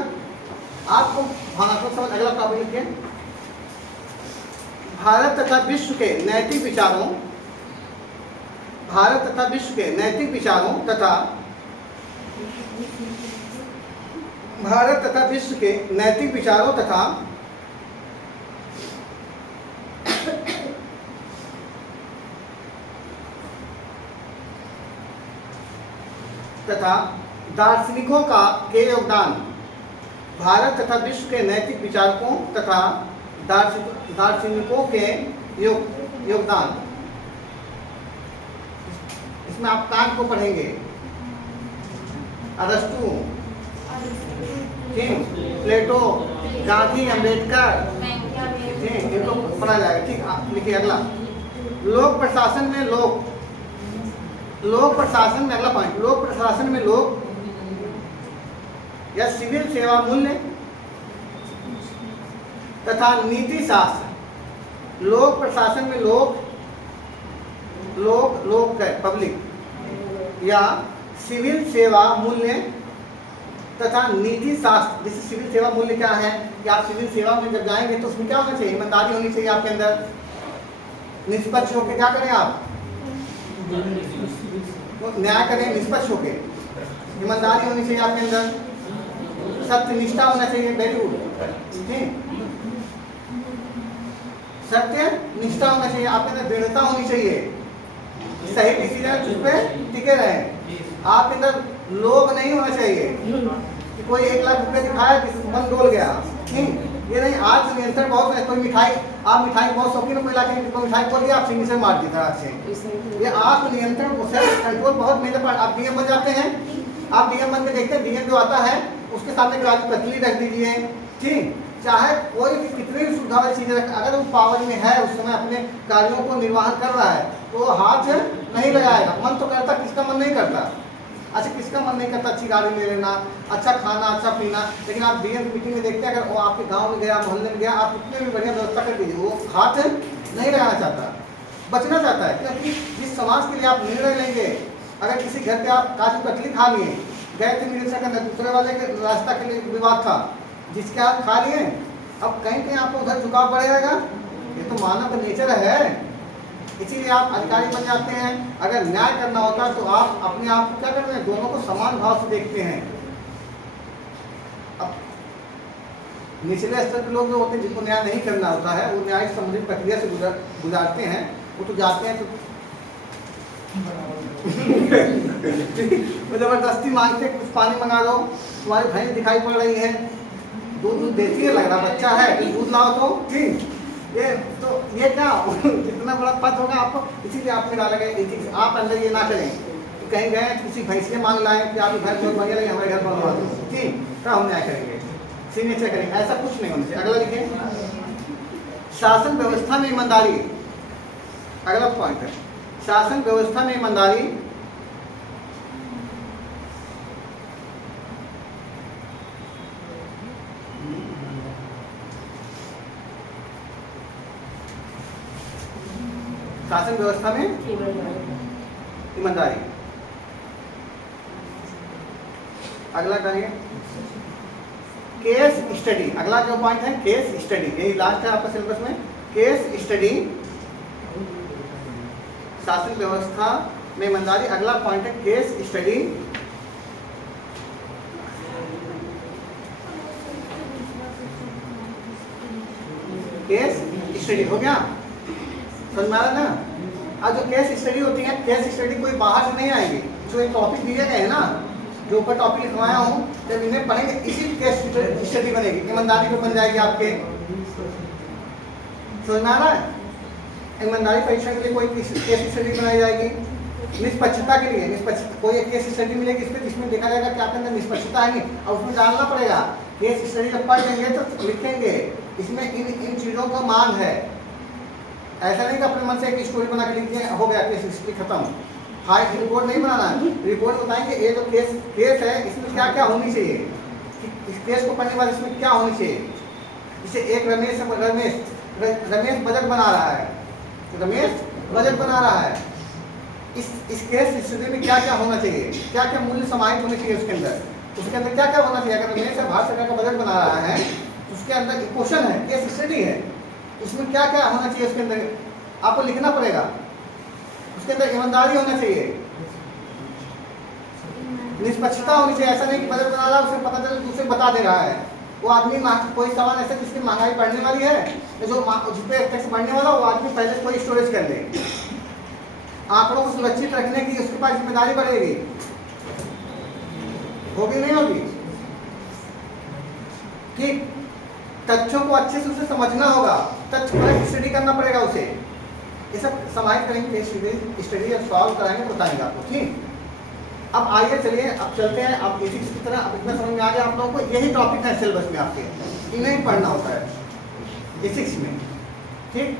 आपको भावनात्मक समझ, अगला टॉपिक लिखिए भारत तथा विश्व के नैतिक विचारों, भारत तथा विश्व के नैतिक विचारों तथा भारत तथा विश्व के नैतिक विचारों तथा दार्शनिकों के योगदान। भारत तथा विश्व के नैतिक विचारकों तथा दार्शनिकों के योगदान। इसमें आप कांट को पढ़ेंगे, अरस्तु, प्लेटो, गांधी, अम्बेडकर, ठीक, इनको पढ़ा जाएगा। ठीक, लिखिए अगला लोक प्रशासन में लोक प्रशासन में, अगला पॉइंट, लोक प्रशासन में लोक या सिविल सेवा मूल्य तथा नीति शास्त्र। लोक प्रशासन में लोक पब्लिक या सिविल सेवा मूल्य तथा नीति शास्त्र। जैसे सिविल सेवा मूल्य क्या है कि आप सिविल सेवा में जब जाएंगे तो उसमें क्या होना चाहिए, ईमानदारी होनी चाहिए आपके अंदर, निष्पक्ष होकर क्या करें आप, तो न्याय करें निष्पक्ष होके, ईमानदारी होनी चाहिए आपके अंदर, सत्यनिष्ठा होना चाहिए, वेरी गुड, ठीक, सत्य निष्ठा होना चाहिए आपके अंदर, दृढ़ता होनी चाहिए, सही डिसीजन उस पर टिके रहे, आपके अंदर लोभ नहीं होना चाहिए कि कोई 1 लाख रुपए दिखाया मन डोल गया, ठीक, ये नहीं। आज नियंत्रण बहुत है, कोई मिठाई, आप मिठाई बहुत शौकीन हो, कोई लाके कोई मिठाई खोल दिया, आप सिंगी से मार दी तरह से, ये आत्म नियंत्रण सेल्फ कंट्रोल बहुत मेजर पार्ट। आप डीएम बन जाते हैं, आप डीएम बन के देखते हैं, डीएम जो आता है उसके सामने काजू कतली रख दीजिए, ठीक, चाहे कोई भी कितनी भी सुविधा वाली चीजें रख, अगर वो पावर में है उस समय अपने कार्यों को निर्वाहन कर रहा है तो हाथ नहीं लगाएगा। मन तो करता, किसका मन नहीं करता, अच्छा किसका मन नहीं करता अच्छी गाड़ी ले लेना, अच्छा खाना, अच्छा पीना, लेकिन आप डीएम मीटिंग में देखते हैं अगर वो आपके गांव में गया, मोहल्ले में गया, आप कितने भी बढ़िया व्यवस्था कर दीजिए, वो हाथ नहीं लगाना चाहता, बचना चाहता है, क्योंकि जिस समाज के लिए आप निर्णय लेंगे, अगर किसी घर पे आप काजू कतली खा लिए, गए थे निरीक्षण करने, दूसरे वाले के रास्ता के लिए विवाद था, जिसके आप खा लिए, अब कहीं कहीं आपको उधर झुकाव बढ़ेगा, ये तो मानव नेचर है, इसीलिए आप अधिकारी बन जाते हैं। अगर न्याय करना होता है तो आप अपने आप को क्या करते हैं, दोनों को समान भाव से देखते हैं। अब निचले स्तर के लोग जो होते हैं जिनको न्याय नहीं करना होता है, वो न्याय संबंधित प्रक्रिया से गुजारते हैं, वो तो जाते हैं तो वो जबरदस्ती मांगते कुछ पानी मंगा दो, तुम्हारी भैंस दिखाई पड़ रही है, दूध देती है, लग रहा बच्चा है, दूध लाओ तो, ठीक, ये तो ये क्या जितना बड़ा पद होगा आपको, इसीलिए आपने डाला गया, आप अंदर ये ना करें कि कहीं गए किसी भैंसिए मांग लाए कि आपके घर बहुत बढ़िया लगे, हमारे घर बनवा दो, ठीक, क्या हम न्याय करेंगे, सिग्नेचर करेंगे, ऐसा कुछ नहीं होना चाहिए। अगला लिखें, शासन व्यवस्था में ईमानदारी, अगला पॉइंट है शासन व्यवस्था में ईमानदारी। शासन व्यवस्था में ईमानदारी। अगला करिए केस स्टडी, अगला जो पॉइंट है केस स्टडी, यही लास्ट है आपका सिलेबस में, केस स्टडी, शासन व्यवस्था में ईमानदारी। अगला पॉइंट है केस स्टडी, केस स्टडी हो गया, समझ में आ रहा ना। अब जो केस स्टडी होती है, केस स्टडी कोई बाहर से नहीं आएगी, जो एक टॉपिक दिए गए हैं ना, जो ऊपर टॉपिक लिखवाया हूँ, जब इन्हें पढ़ेंगे इसी केस स्टडी बनेगी, ईमानदारी पे बन जाएगी आपके, समझ में आ रहा है। ईमानदारी परीक्षा के लिए कोई केस स्टडी बनाई जाएगी, निष्पक्षता के लिए निष्पक्ष कोई एक केस स्टडी मिलेगी इस पर, जिसमें देखा जाएगा कि आपके अंदर निष्पक्षता है नहीं, और उसमें डालना पड़ेगा। केस स्टडी जब पढ़ लेंगे तो लिखेंगे इसमें इन चीज़ों का मांग है, ऐसा नहीं कि अपने मन से एक स्टोरी बना के लिख दिए हो गया केस हिस्ट्री खत्म। हाँ, रिपोर्ट नहीं बनाना, रिपोर्ट बताएंगे ये जो केस है इसमें क्या क्या होनी चाहिए, इस केस को पढ़ने बाद इसमें क्या होनी चाहिए। जैसे एक रमेश बजट बना रहा है, रमेश बजट बना रहा है, इस केस स्टडी में क्या क्या होना चाहिए, क्या क्या मूल्य समाहित होने चाहिए उसके अंदर क्या क्या होना चाहिए। अगर रमेश भारत सरकार का बजट बना रहा है तो उसके अंदर क्वेश्चन है, केस स्टडी है, उसमें क्या क्या होना चाहिए उसके अंदर आपको लिखना पड़ेगा। उसके अंदर ईमानदारी होना चाहिए, निष्पक्षता होनी चाहिए, ऐसा नहीं कि बजट बना रहा है उसे पता चले दूसरे बता दे रहा है। वो आदमी कोई सामान ऐसा जिसकी महंगाई बढ़ने वाली है, जो जिस पे टैक्स बढ़ने वाला, वो आदमी पहले कोई स्टोरेज कर ले, आंकड़ों को सुरक्षित रखने की उसके पास जिम्मेदारी बढ़ेगी, होगी नहीं होगी, ठीक। तथ्यों को अच्छे से उसे समझना होगा, तथ्य पर स्टडी करना पड़ेगा उसे, ये सब समाहित करेंगे, स्टडी सॉल्व कराएंगे, बताएंगे आपको, ठीक। अब आइए चलिए, अब चलते हैं, अब एथिक्स की तरह। अब इतना समझ में आ गया आप लोगों को, यही टॉपिक है सिलेबस में आपके, इन्हें पढ़ना होता है एथिक्स में, ठीक।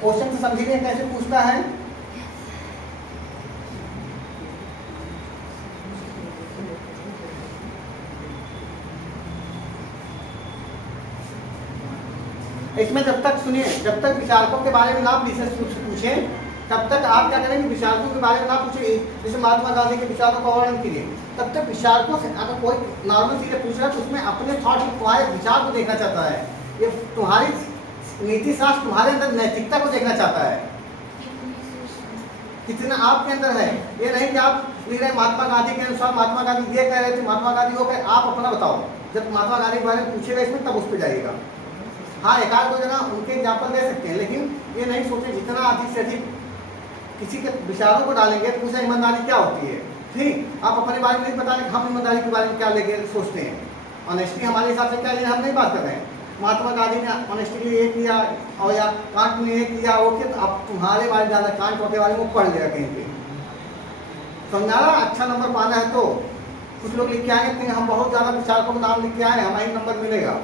क्वेश्चन से समझिए कैसे पूछता है। इसमें जब तक सुनिए, जब तक विचारकों के बारे में ना पूछे, तब तक आप क्या करेंगे, विचारकों के बारे में ना पूछे। जैसे महात्मा गांधी के विचारों का वर्णन कीजिए, तब तक विचारकों से अगर कोई नॉर्मल चीजें पूछ रहा है तो उसमें अपने थॉट, तुम्हारे विचार को देखना चाहता है, ये तुम्हारी नीति शास्त्र तुम्हारे अंदर नैतिकता को देखना चाहता है, कितना आपके अंदर है। ये नहीं कि आप लिख रहे महात्मा गांधी के अनुसार महात्मा गांधी ये कह रहे थे, महात्मा गांधी वो कह, आप अपना बताओ। जब महात्मा गांधी के बारे में पूछेगा इसमें तब उस पर जाइएगा। हाँ, एक आध दो जगह उनके एग्जाम्पल दे सकते हैं, लेकिन ये नहीं सोचे जितना अधिक से अधिक किसी के विचारों को डालेंगे तो पूछा ईमानदारी क्या होती है। ठीक, आप अपने बारे में नहीं बता रहे, हम ईमानदारी के बारे में क्या लेके सोचते हैं। ऑनेस्टी हमारे हिसाब से क्या है हम नहीं बात कर रहे हैं। महात्मा गांधी ने ऑनेस्टी के लिए ये किया और या कांट ने ये किया वो किया, तो आप तुम्हारे बारे में ज़्यादा कांट के बारे में पढ़ लेगा कहीं पे। समझा रहा, अच्छा नंबर पाना है तो कुछ लोग लिख के आएंगे हम बहुत ज़्यादा विचारकों का नाम लिख के आए, हमारी नंबर मिलेगा।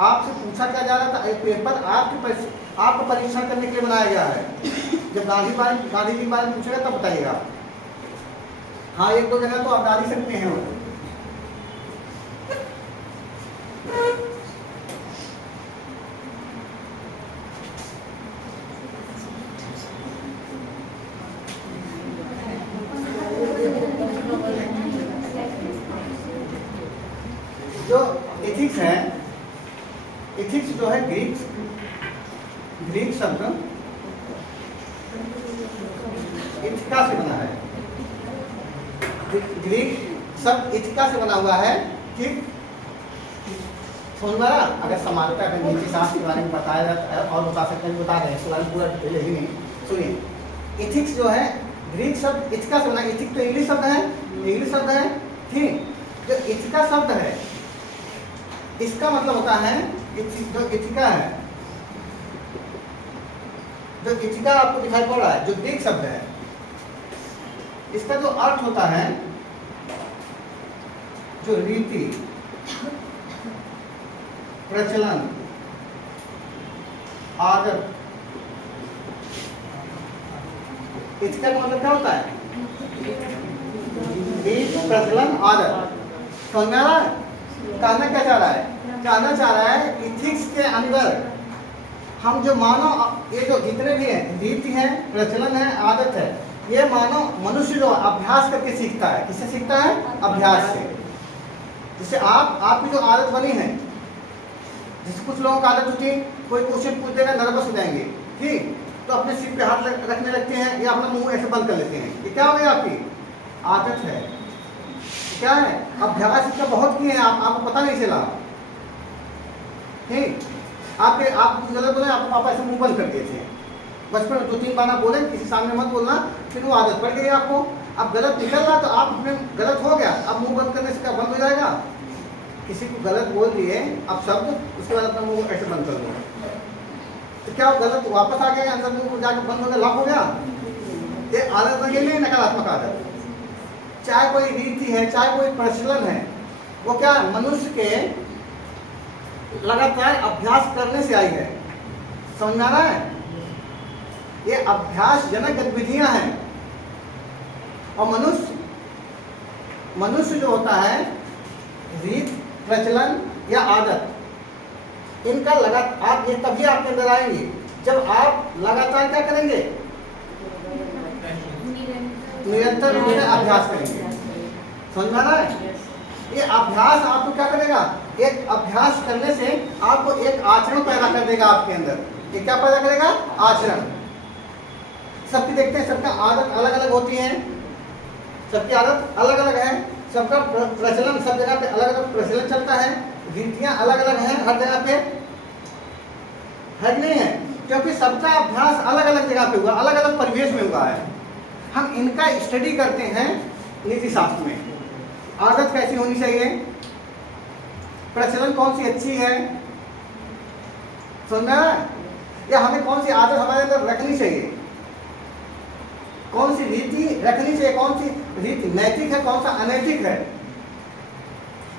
आपसे पूछा क्या जा रहा था, एक पेपर आपको परीक्षण करने के लिए बनाया गया है। जब गांधी जी के बारे में पूछेगा तब बताइएगा। हाँ, एक दो जगह तो आप डाल ही सकते हैं। जो एथिक्स है, एथिक्स जो है ग्रीक शब्द इथिका से बना है। ग्रीक शब्द इथिका से बना हुआ है। ठीक, सुन अगर समानता का नीति शास्त्र के बारे में बताया जाता है और बता सकते हैं, बता रहे हैं, इसके बारे में पूरा डिटेल ही नहीं। सुनिए, इथिक्स जो है ग्रीक शब्द इथिका से बना। इथिक तो इंग्लिश शब्द है, इंग्लिश शब्द है। ठीक, जो इथिका शब्द है इसका मतलब होता है जो इथिका है, जो इथिका आपको दिखाई पड़ रहा है, जो ग्रीक शब्द है, इसका जो अर्थ होता है जो रीति, प्रचलन, आदत। इसका मतलब क्या होता है? रीति, प्रचलन, आदत। समझ में आ रहा है? कहना क्या चाह रहा है? कहना चाह रहा है इथिक्स के अंदर हम जो मानो ये जो जितने भी हैं, रीति है, प्रचलन है, आदत है, ये मानो मनुष्य जो अभ्यास करके सीखता है। किससे सीखता है? अभ्यास से। जैसे आपकी जो आदत बनी है, जैसे कुछ लोगों की आदत होती है, कोई क्वेश्चन पूछ देगा नर्वस हो जाएंगे, ठीक, तो अपने सिर पे हाथ रखने लगते हैं या अपना मुंह ऐसे बंद कर लेते हैं। ये क्या हो गया? आपकी आदत है। क्या है? अभ्यास इसका बहुत किए हैं, आपको पता नहीं चला। ठीक, आप गलत बोले, आपके पापा ऐसे मुंह बंद कर दिए थे बचपन में, 2-3 बार आप बोले किसी सामने मत बोलना, फिर वो आदत पड़ गई आपको। अब गलत निकल रहा तो आप अपने गलत हो गया, अब मुंह बंद करने से क्या बंद हो जाएगा? किसी को गलत बोल दिए अब शब्द, उसके बाद अपना मुंह ऐसे बंद कर दो, तो क्या गलत वापस आ गया अंदर, मुंह जाकर बंद हो गया, लॉक हो गया। ये आदत बन गई, नकारात्मक आदत। चाहे कोई रीति है, चाहे कोई प्रचलन है, वो क्या मनुष्य के लगातार अभ्यास करने से आई है। समझ में आ रहा है? ये अभ्यास जनक गतिविधियां हैं। और मनुष्य जो होता है, रीत, प्रचलन या आदत, इनका लगातार आप ये तभी आपके अंदर आएंगे जब आप लगातार क्या करेंगे? निरंतर रूप से अभ्यास करेंगे। समझ में आ रहा है? ये अभ्यास आपको क्या करेगा? एक अभ्यास करने से आपको एक आचरण पैदा कर देगा आपके अंदर। ये क्या पैदा करेगा? आचरण। सबकी देखते हैं, सबका आदत अलग अलग होती है, सबकी आदत अलग अलग है, सबका प्रचलन सब जगह पे अलग अलग प्रचलन चलता है, रीतियां अलग अलग हैं हर जगह पे, है कि नहीं है? क्योंकि सबका अभ्यास अलग अलग जगह पे हुआ, अलग अलग परिवेश में हुआ है। हम इनका स्टडी करते हैं नीति शास्त्र में। आदत कैसी होनी चाहिए, प्रचलन कौन सी अच्छी है, समझना है? या हमें कौन सी आदत हमारे अंदर रखनी चाहिए, कौन सी रीति रखनी चाहिए, कौन सी रीति नैतिक है, कौन सा अनैतिक है,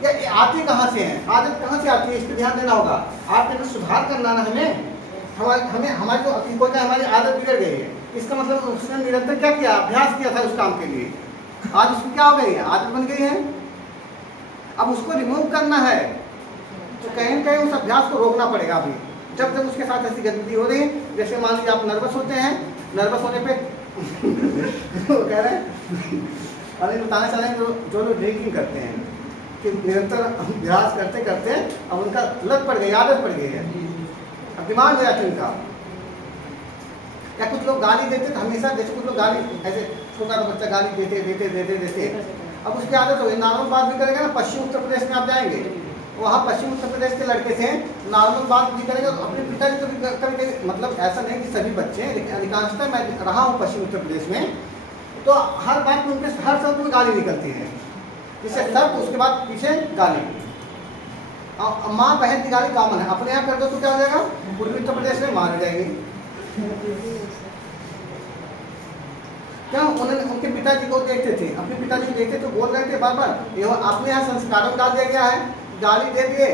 या आती कहाँ से है, आदत कहाँ से आती है, इस पर ध्यान देना होगा। आपके अंदर सुधार करना ना हमें हमारी जो कोई का हमारी आदत बिगड़ गई है, इसका मतलब उसने निरंतर क्या किया? अभ्यास किया था उस काम के लिए, आज उसकी क्या हो गई है? आदत बन गई है। अब उसको रिमूव करना है तो कहीं न कहीं उस अभ्यास को रोकना पड़ेगा। अभी जब जब उसके साथ ऐसी गतिविधि हो रही है, जैसे मान लीजिए आप नर्वस होते हैं, नर्वस होने पे वो कह रहे हैं अरे बताना चाह रहे हैं जो लोग ड्रिंकिंग करते हैं कि निरंतर अभ्यास करते करते अब उनका लत पड़ गई, आदत पड़ गई है, अब दिमाग गया उनका। या कुछ लोग गाली देते तो हमेशा, जैसे कुछ लोग गाली, ऐसे छोटा सा बच्चा गाली देते देते देते देते अब उसकी आदत हो गई, नॉर्मल बात भी करेगा ना। पश्चिम उत्तर प्रदेश में आप जाएंगे, वहाँ पश्चिम उत्तर प्रदेश के लड़के थे, नॉर्मल बात भी करेंगे अपने पिताजी को भी कभी, मतलब ऐसा नहीं कि सभी बच्चे, लेकिन अधिकांशतः मैं रहा हूँ पश्चिम उत्तर प्रदेश में, तो हर बात में उनके हर शब्द में गाली निकलती है, जिससे सब उसके बाद पीछे गाली। माँ बहन की गाली कॉमन है, अपने यहाँ कर दो तो क्या हो जाएगा, पूर्वी उत्तर प्रदेश में मार जाएगी। क्या उन्होंने उनके पिताजी को देखते थे, अपने पिताजी को देखते तो बोल रहे थे बार बार, ये अपने यहाँ संस्कारों में डाल दिया गया है, गाली दे दिए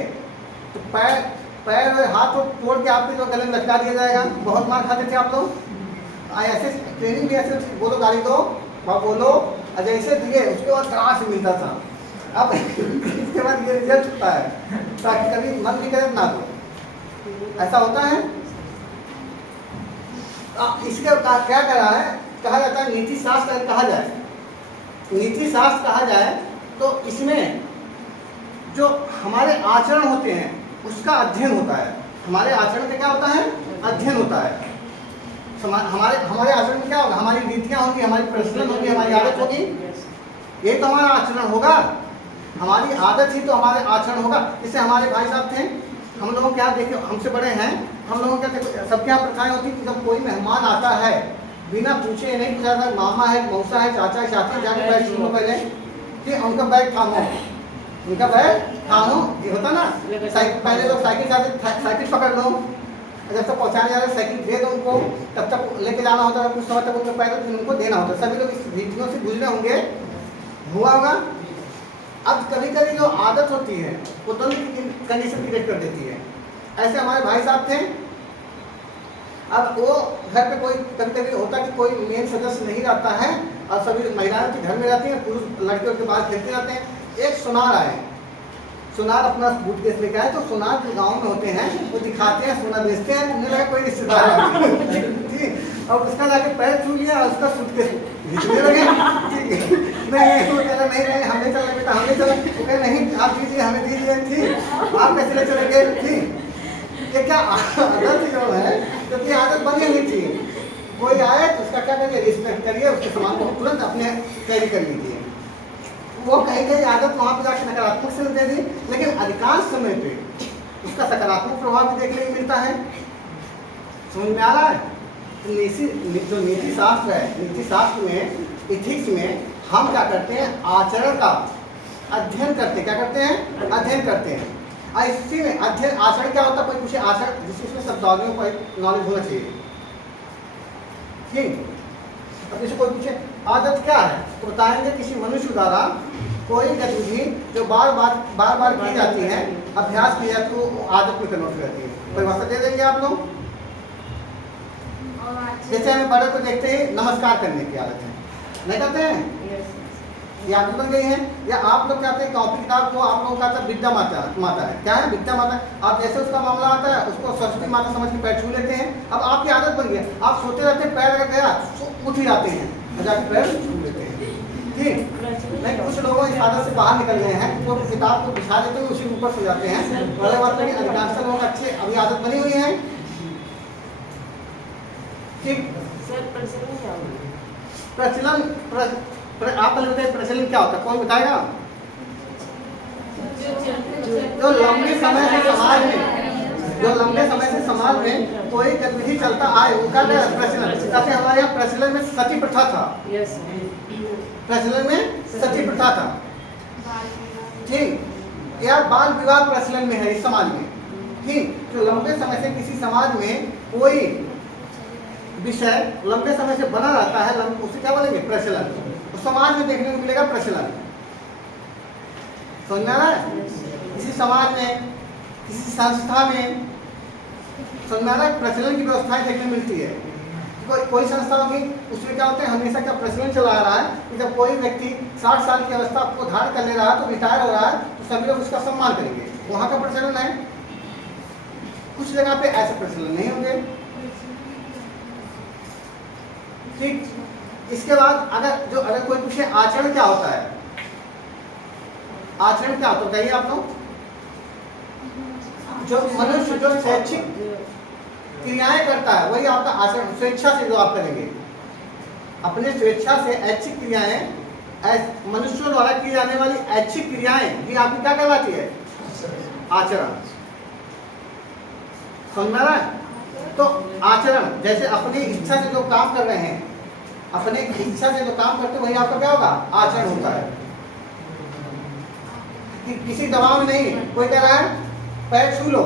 तो पैर और हाथ को तोड़ के आपके जो गले में लटका दिया जाएगा। बहुत मार खाते थे आप लोग, ऐसे ट्रेनिंग भी ऐसे, बोलो गाली दो, बोलो, जैसे दिए उसके बाद त्रास मिलता था। अब इसके बाद ये रिजल्ट होता है, ताकि कभी मन भी करे ना दो, ऐसा होता है। इसके क्या करा है, कहा जाता है नीति शास्त्र कहा जाए, नीति शास्त्र कहा जाए तो इसमें जो हमारे आचरण होते हैं उसका अध्ययन होता है। हमारे आचरण का क्या होता है, अध्ययन होता है। हमारे आचरण में क्या होगा, हमारी नीतियाँ होंगी, हमारी प्रचलन होगी, हमारी आदत होगी, ये तो हमारा आचरण होगा। हमारी आदत ही तो हमारे आचरण होगा। जैसे हमारे भाई साहब थे, हम लोगों के यहाँ देखिए, हमसे बड़े हैं, हम लोगों के सबके यहाँ प्रथाएं होती कि जब कोई मेहमान आता है बिना पूछे नहीं पूछा था, मामा है, मौसा है, चाचा है, चाची, जाके बैग सुनो पहले कि उनका बैग थामो, उनका बैग थामो, ये होता ना। पहले लोग साइकिल जाते, साइकिल पकड़ लो, जब तक पहुँचाने जा रहे साइकिल दे दो उनको, तब तक लेके जाना होता है, कुछ समय तक उनको पैदल फिर उनको देना होता है। सभी लोग इस रीतियों से गुजरे होंगे, हुआ होगा। अब कभी कभी जो आदत होती है वो दोनों की कंडीशन क्रिएट कर देती है। ऐसे हमारे भाई साहब थे, अब वो घर पे कोई कभी कभी होता कि कोई मेन सदस्य नहीं रहता है और सभी महिलाएं तो घर में रहती हैं, पुरुष लड़के उनके बाहर खेलते रहते हैं। एक सुनार आए, सुनार अपना बूट केस लेके आए, तो सुनार जो गांव में होते हैं वो दिखाते हैं, सोना बेचते हैं, उन्हें लगा कोई रिश्तेदार है और उसका जाके पैर छू लिया और उसका सूटकेस खींचने लगे। नहीं वो कहना नहीं हमें चलना बेटा, हमें चला, वो कहे नहीं आप दीजिए, हमें दीजिए, ठीक आप कैसे ले चलेंगे, ठीक। ये क्या आदत जो है, क्योंकि आदत बनी हुई थी, कोई आए तो उसका क्या करिए, रिस्पेक्ट करिए, उसके सामान को तुरंत अपने कैरी कर लीजिए। वो कहीं कहीं आदत वहाँ पे जाकर नकारात्मक से दे दी, लेकिन अधिकांश समय पे उसका सकारात्मक प्रभाव भी देखने को मिलता है। समझ में आ रहा है? जो नीति शास्त्र है, नीति शास्त्र में, इथिक्स में हम क्या करते हैं, आचरण का अध्ययन करते हैं। क्या करते हैं, अध्ययन करते हैं। और इसी में अध्ययन, आचरण क्या होता है, कोई पूछे आचरण, जिसमें शब्दावलियों को नॉलेज होना चाहिए, ठीक। अब जैसे कोई पूछे आदत क्या है, तो बताएंगे किसी मनुष्य द्वारा कोई गतिविधि जो बार बार की जाती है, अभ्यास की जाती है, वो आदत में कन्वर्ट हो जाती है। परिभाषा दे देंगे आप लोग। जैसे हमें बड़े को देखते ही नमस्कार करने की आदत है, नहीं करते हैं, ये आदत बन गई है। या आप लोग कहते हैं कॉपी किताब को आप लोगों का विद्या माता है, क्या है, विद्या माता। आप जैसे उसका मामला आता है उसको सरस्वती माता समझ के पैर छू लेते हैं। अब आपकी आदत बन गई, आप सोते रहते हैं, पैर अगर गया उठ ही जाते हैं, जाके पैर छू लेते हैं, ठीक। नहीं, कुछ लोगों इस आदत से बाहर निकल गए हैं, वो किताब को बिछा देते हैं, उसी के ऊपर सो जाते हैं। पहले बात करें, अधिकांश लोगों का अच्छी अभी आदत बनी हुई है, ठीक। प्रचलन, आप पहले बताइए प्रचलन क्या होता है, कौन बताएगा? जो लंबे समय से समाज में, जो लंबे समय से समाज में कोई गतिविधि चलता आए उनका प्रचलन। जैसे हमारे यहाँ प्रचलन में सती प्रथा था, प्रचलन में सती प्रथा था, ठीक। या बाल विवाह प्रचलन में है इस समाज में, ठीक। जो लंबे समय से किसी समाज में कोई विषय लंबे समय से बना रहता है, उसे क्या बोलेंगे, प्रचलन। तो समाज में देखने को मिलेगा प्रचलन। समझ में आ रहा है? किसी समाज में, किसी संस्था में, समझ में आ रहा है, प्रचलन की व्यवस्थाएं देखने मिलती है। कोई संस्था होगी, उसमें क्या होता है, हमेशा क्या प्रचलन चला आ रहा है कि जब कोई व्यक्ति 60 साल की अवस्था को धारण कर ले रहा है, तो रिटायर हो रहा है, तो सभी लोग उसका सम्मान करेंगे, वहाँ का प्रचलन है। कुछ जगह पे ऐसे प्रचलन नहीं होंगे, ठीक। इसके बाद अगर कोई पूछे आचरण क्या होता है, आचरण क्या होता है बताइए आप लोग। जो मनुष्य जो शैक्षिक क्रियाएं करता है, वही आपका आचरण, स्वेच्छा से जो आप करेंगे, अपने स्वेच्छा से ऐच्छिक क्रियाएं, मनुष्यों द्वारा की जाने वाली ऐच्छिक क्रियाएं, ये आपकी क्या कहलाती है? आचरण। समझ में आ रहा है? तो आचरण, जैसे अपनी इच्छा से जो काम कर रहे हैं, अपने इच्छा से जो काम करते हैं, वही आपका क्या होगा? आचरण होता है। कि किसी दबाव में नहीं, कोई कह रहा है पैर छू लो,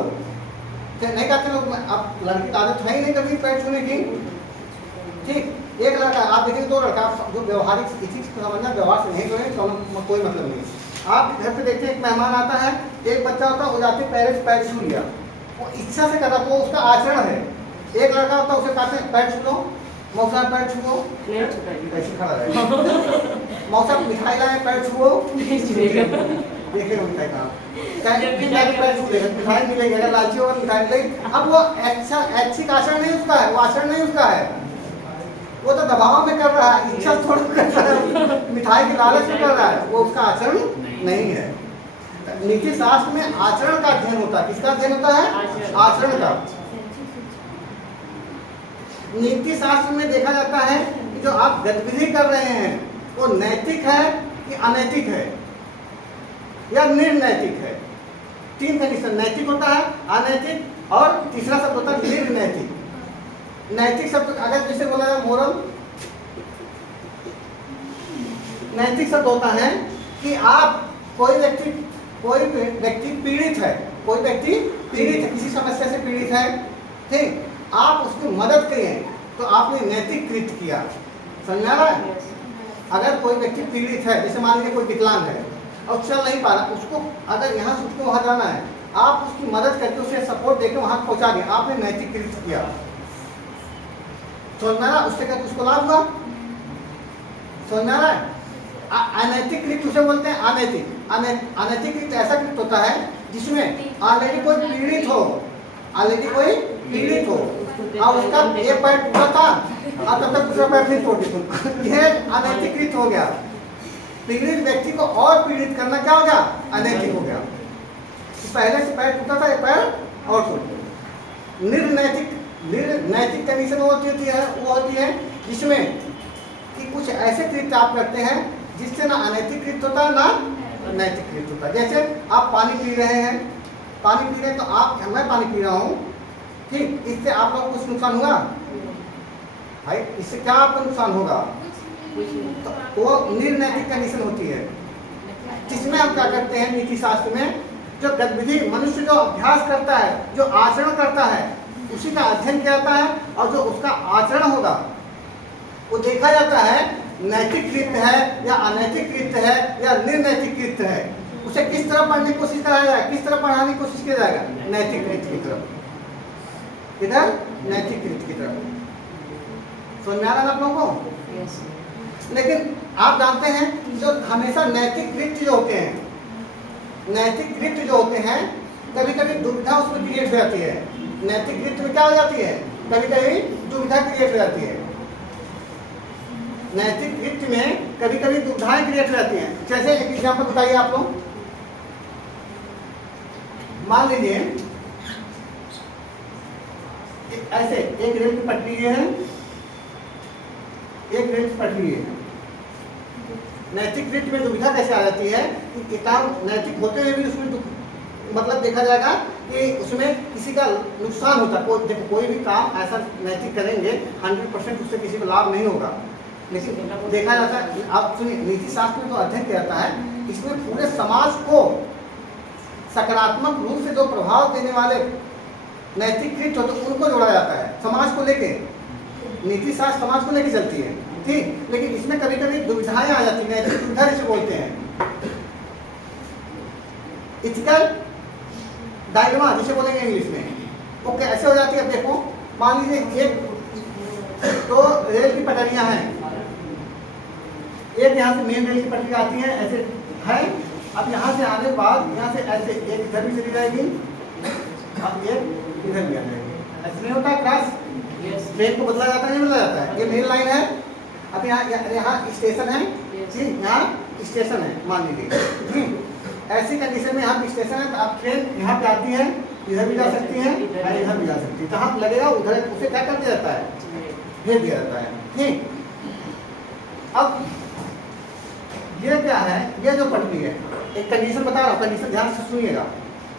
नहीं कहते लोग, अब लड़की की आदत है ही नहीं कभी पैर छूने की। ठीक, एक लड़का, आप देखेंगे दो लड़का, जो व्यवहारिक इथिक्स समझना, व्यवहार से नहीं करें तो कोई मतलब नहीं। आप घर पे देखते हैं एक मेहमान आता है, एक बच्चा होता है, वो जाते पैर छू लिया, वो इच्छा से करता, वो उसका आचरण है। एक लड़का होता है, उसे कहते हैं पैर छू लो, मौसा पैर छुओ, ऐसे खड़ा रहे, मौसा मिठाई लाए पैर छुओ, देखे मिठाई कहाँ, पैर छू लेगा, मिठाई मिलेगी, अगर लालची होगा मिठाई मिलेगी। अब वो ऐच्छिक आचरण नहीं उसका है, वो आचरण नहीं उसका है, वो तो दबाव में कर रहा है, इच्छा थोड़ा कर रहा है, मिठाई के लालच में कर रहा है, वो उसका आचरण नहीं है। नीति शास्त्र में आचरण का अध्ययन होता है। किसका अध्ययन होता है? आचरण का। नीति शास्त्र में देखा जाता है कि जो आप गतिविधि कर रहे हैं वो नैतिक है कि अनैतिक है या निर्नैतिक है। तीन कंडीशन, नैतिक होता है, अनैतिक और तीसरा शब्द होता है निर्नैतिक। नैतिक शब्द अगर जैसे बोला जाए मोरल, नैतिक शब्द होता है कि आप कोई व्यक्ति पीड़ित है, कोई व्यक्ति पीड़ित है, किसी समस्या से पीड़ित है, ठीक, आप उसकी मदद करें तो आपने नैतिक कृत्य किया। समझ आ रहा है? अगर कोई व्यक्ति पीड़ित है, जैसे मान लीजिए कोई विकलांग है और चल नहीं पा रहा, उसको अगर यहाँ से उसको वहाँ जाना है, आप उसकी मदद करके उसे सपोर्ट देकर वहाँ पहुँचा गए, आपने नैतिक कृत्य किया। समझ में आ रहा? उससे क्या उसको लाभ हुआ? समझ में आ रहा है? अनैतिक कृत्य उसे बोलते हैं अनैतिक। अनैतिक कृत्य ऐसा कृत्य होता है जिसमें ऑलरेडी कोई पीड़ित हो, ऑलरेडी कोई पीड़ित हो और उसका एक पैर टूटा था और तब तक दूसरा पैर नहीं तोड़ दी तुम, यह अनैतिक कृत्य हो गया। पीड़ित व्यक्ति को और पीड़ित करना क्या हो गया? अनैतिक हो गया। पहले से पैर टूटा था, एक पैर और टूट गया। निर्नैतिक कंडीशन वो होती है जिसमें कि कुछ ऐसे कृत्य आप करते हैं जिससे ना अनैतिक कृत्य होता है ना नैतिक कृत्य होता है। जैसे आप पानी पी रहे हैं, तो आप, मैं पानी पी रहा हूँ, ठीक, इससे आप लोग कुछ नुकसान हुआ भाई, इससे क्या आपको नुकसान होगा? तो वो निर्नैतिक कंडीशन होती है, जिसमें हम क्या करते हैं नीति शास्त्र में, जो गतिविधि मनुष्य जो अभ्यास करता है, जो आचरण करता है, उसी का अध्ययन किया जाता है और जो उसका आचरण होगा वो देखा जाता है नैतिक कृत्य है या अनैतिक कृत्य है या निर्नैतिक कृत्य है। उसे किस तरह पढ़ने की कोशिश कराया जाएगा, किस तरह पढ़ाने की कोशिश किया जाएगा? नैतिक कृत्य की तरफ, किधर? नैतिक कृत्य की तरफ। समझ में आ रहा है आप लोगों को? लेकिन आप जानते हैं जो हमेशा नैतिक कृत्य जो होते हैं, नैतिक कृत्य जो होते हैं, कभी कभी दुविधा उसमें क्रिएट हो जाती है। नैतिक कृत्य में क्या हो जाती है? कभी कभी दुविधा क्रिएट हो जाती है। नैतिक कृत्य में कभी कभी दुविधाएं क्रिएट हो जाती हैं। जैसे एक एग्जाम्पल बताइए आप लोग, मान लीजिए ऐसे एक रेल की पटरी है, एक रेल की पटरी है। नैतिक कृत्य में दुविधा कैसे आ जाती है कि काम नैतिक होते हुए भी उसमें मतलब देखा जाएगा कि उसमें किसी का नुकसान होता है। देखो कोई भी काम ऐसा नैतिक करेंगे 100% उससे किसी को लाभ नहीं होगा, लेकिन देखा जाता है, आप सुनिए, नीति शास्त्र में जो अध्ययन किया जाता है, इसमें पूरे समाज को सकारात्मक रूप से जो प्रभाव देने वाले नैतिक कृत्य होते हैं उनको जोड़ा जाता है। समाज को लेके नीति शास्त्र समाज को लेके चलती है, ठीक, लेकिन इसमें कभी कभी दुविधाएं आ जाती हैं, नैतिक दुविधा जिसे बोलते हैं, इथिकल डायलेमा जिसे बोलेंगे इंग्लिश में। वो कैसे हो जाती है? देखो मान लीजिए एक तो रेल की पटरियां हैं, एक यहाँ से मेन रेल की पटरी आती है ऐसे है, अब यहाँ से आने के बाद यहाँ से ऐसे एक इधर भी चली जाएगी, अब एक इधर भी आ जाएगी। ऐसे नहीं होता है क्रॉस, ट्रेन को बदला जाता है, नहीं बदला जाता है। ये मेन लाइन है, अब यहाँ स्टेशन है, ठीक, यहाँ स्टेशन है मान लीजिए, ठीक, ऐसी कंडीशन में यहाँ पे स्टेशन है, तो अब ट्रेन यहाँ पे आती है, इधर भी जा सकती है और इधर भी जा सकती है। जहाँ लगेगा उधर उसे क्या कर दिया जाता है, भेज दिया जाता है। ठीक, अब ये क्या है, ये जो पटरी है, एक कंडीशन बता रहा हूँ, कंडीशन ध्यान से सुनिएगा।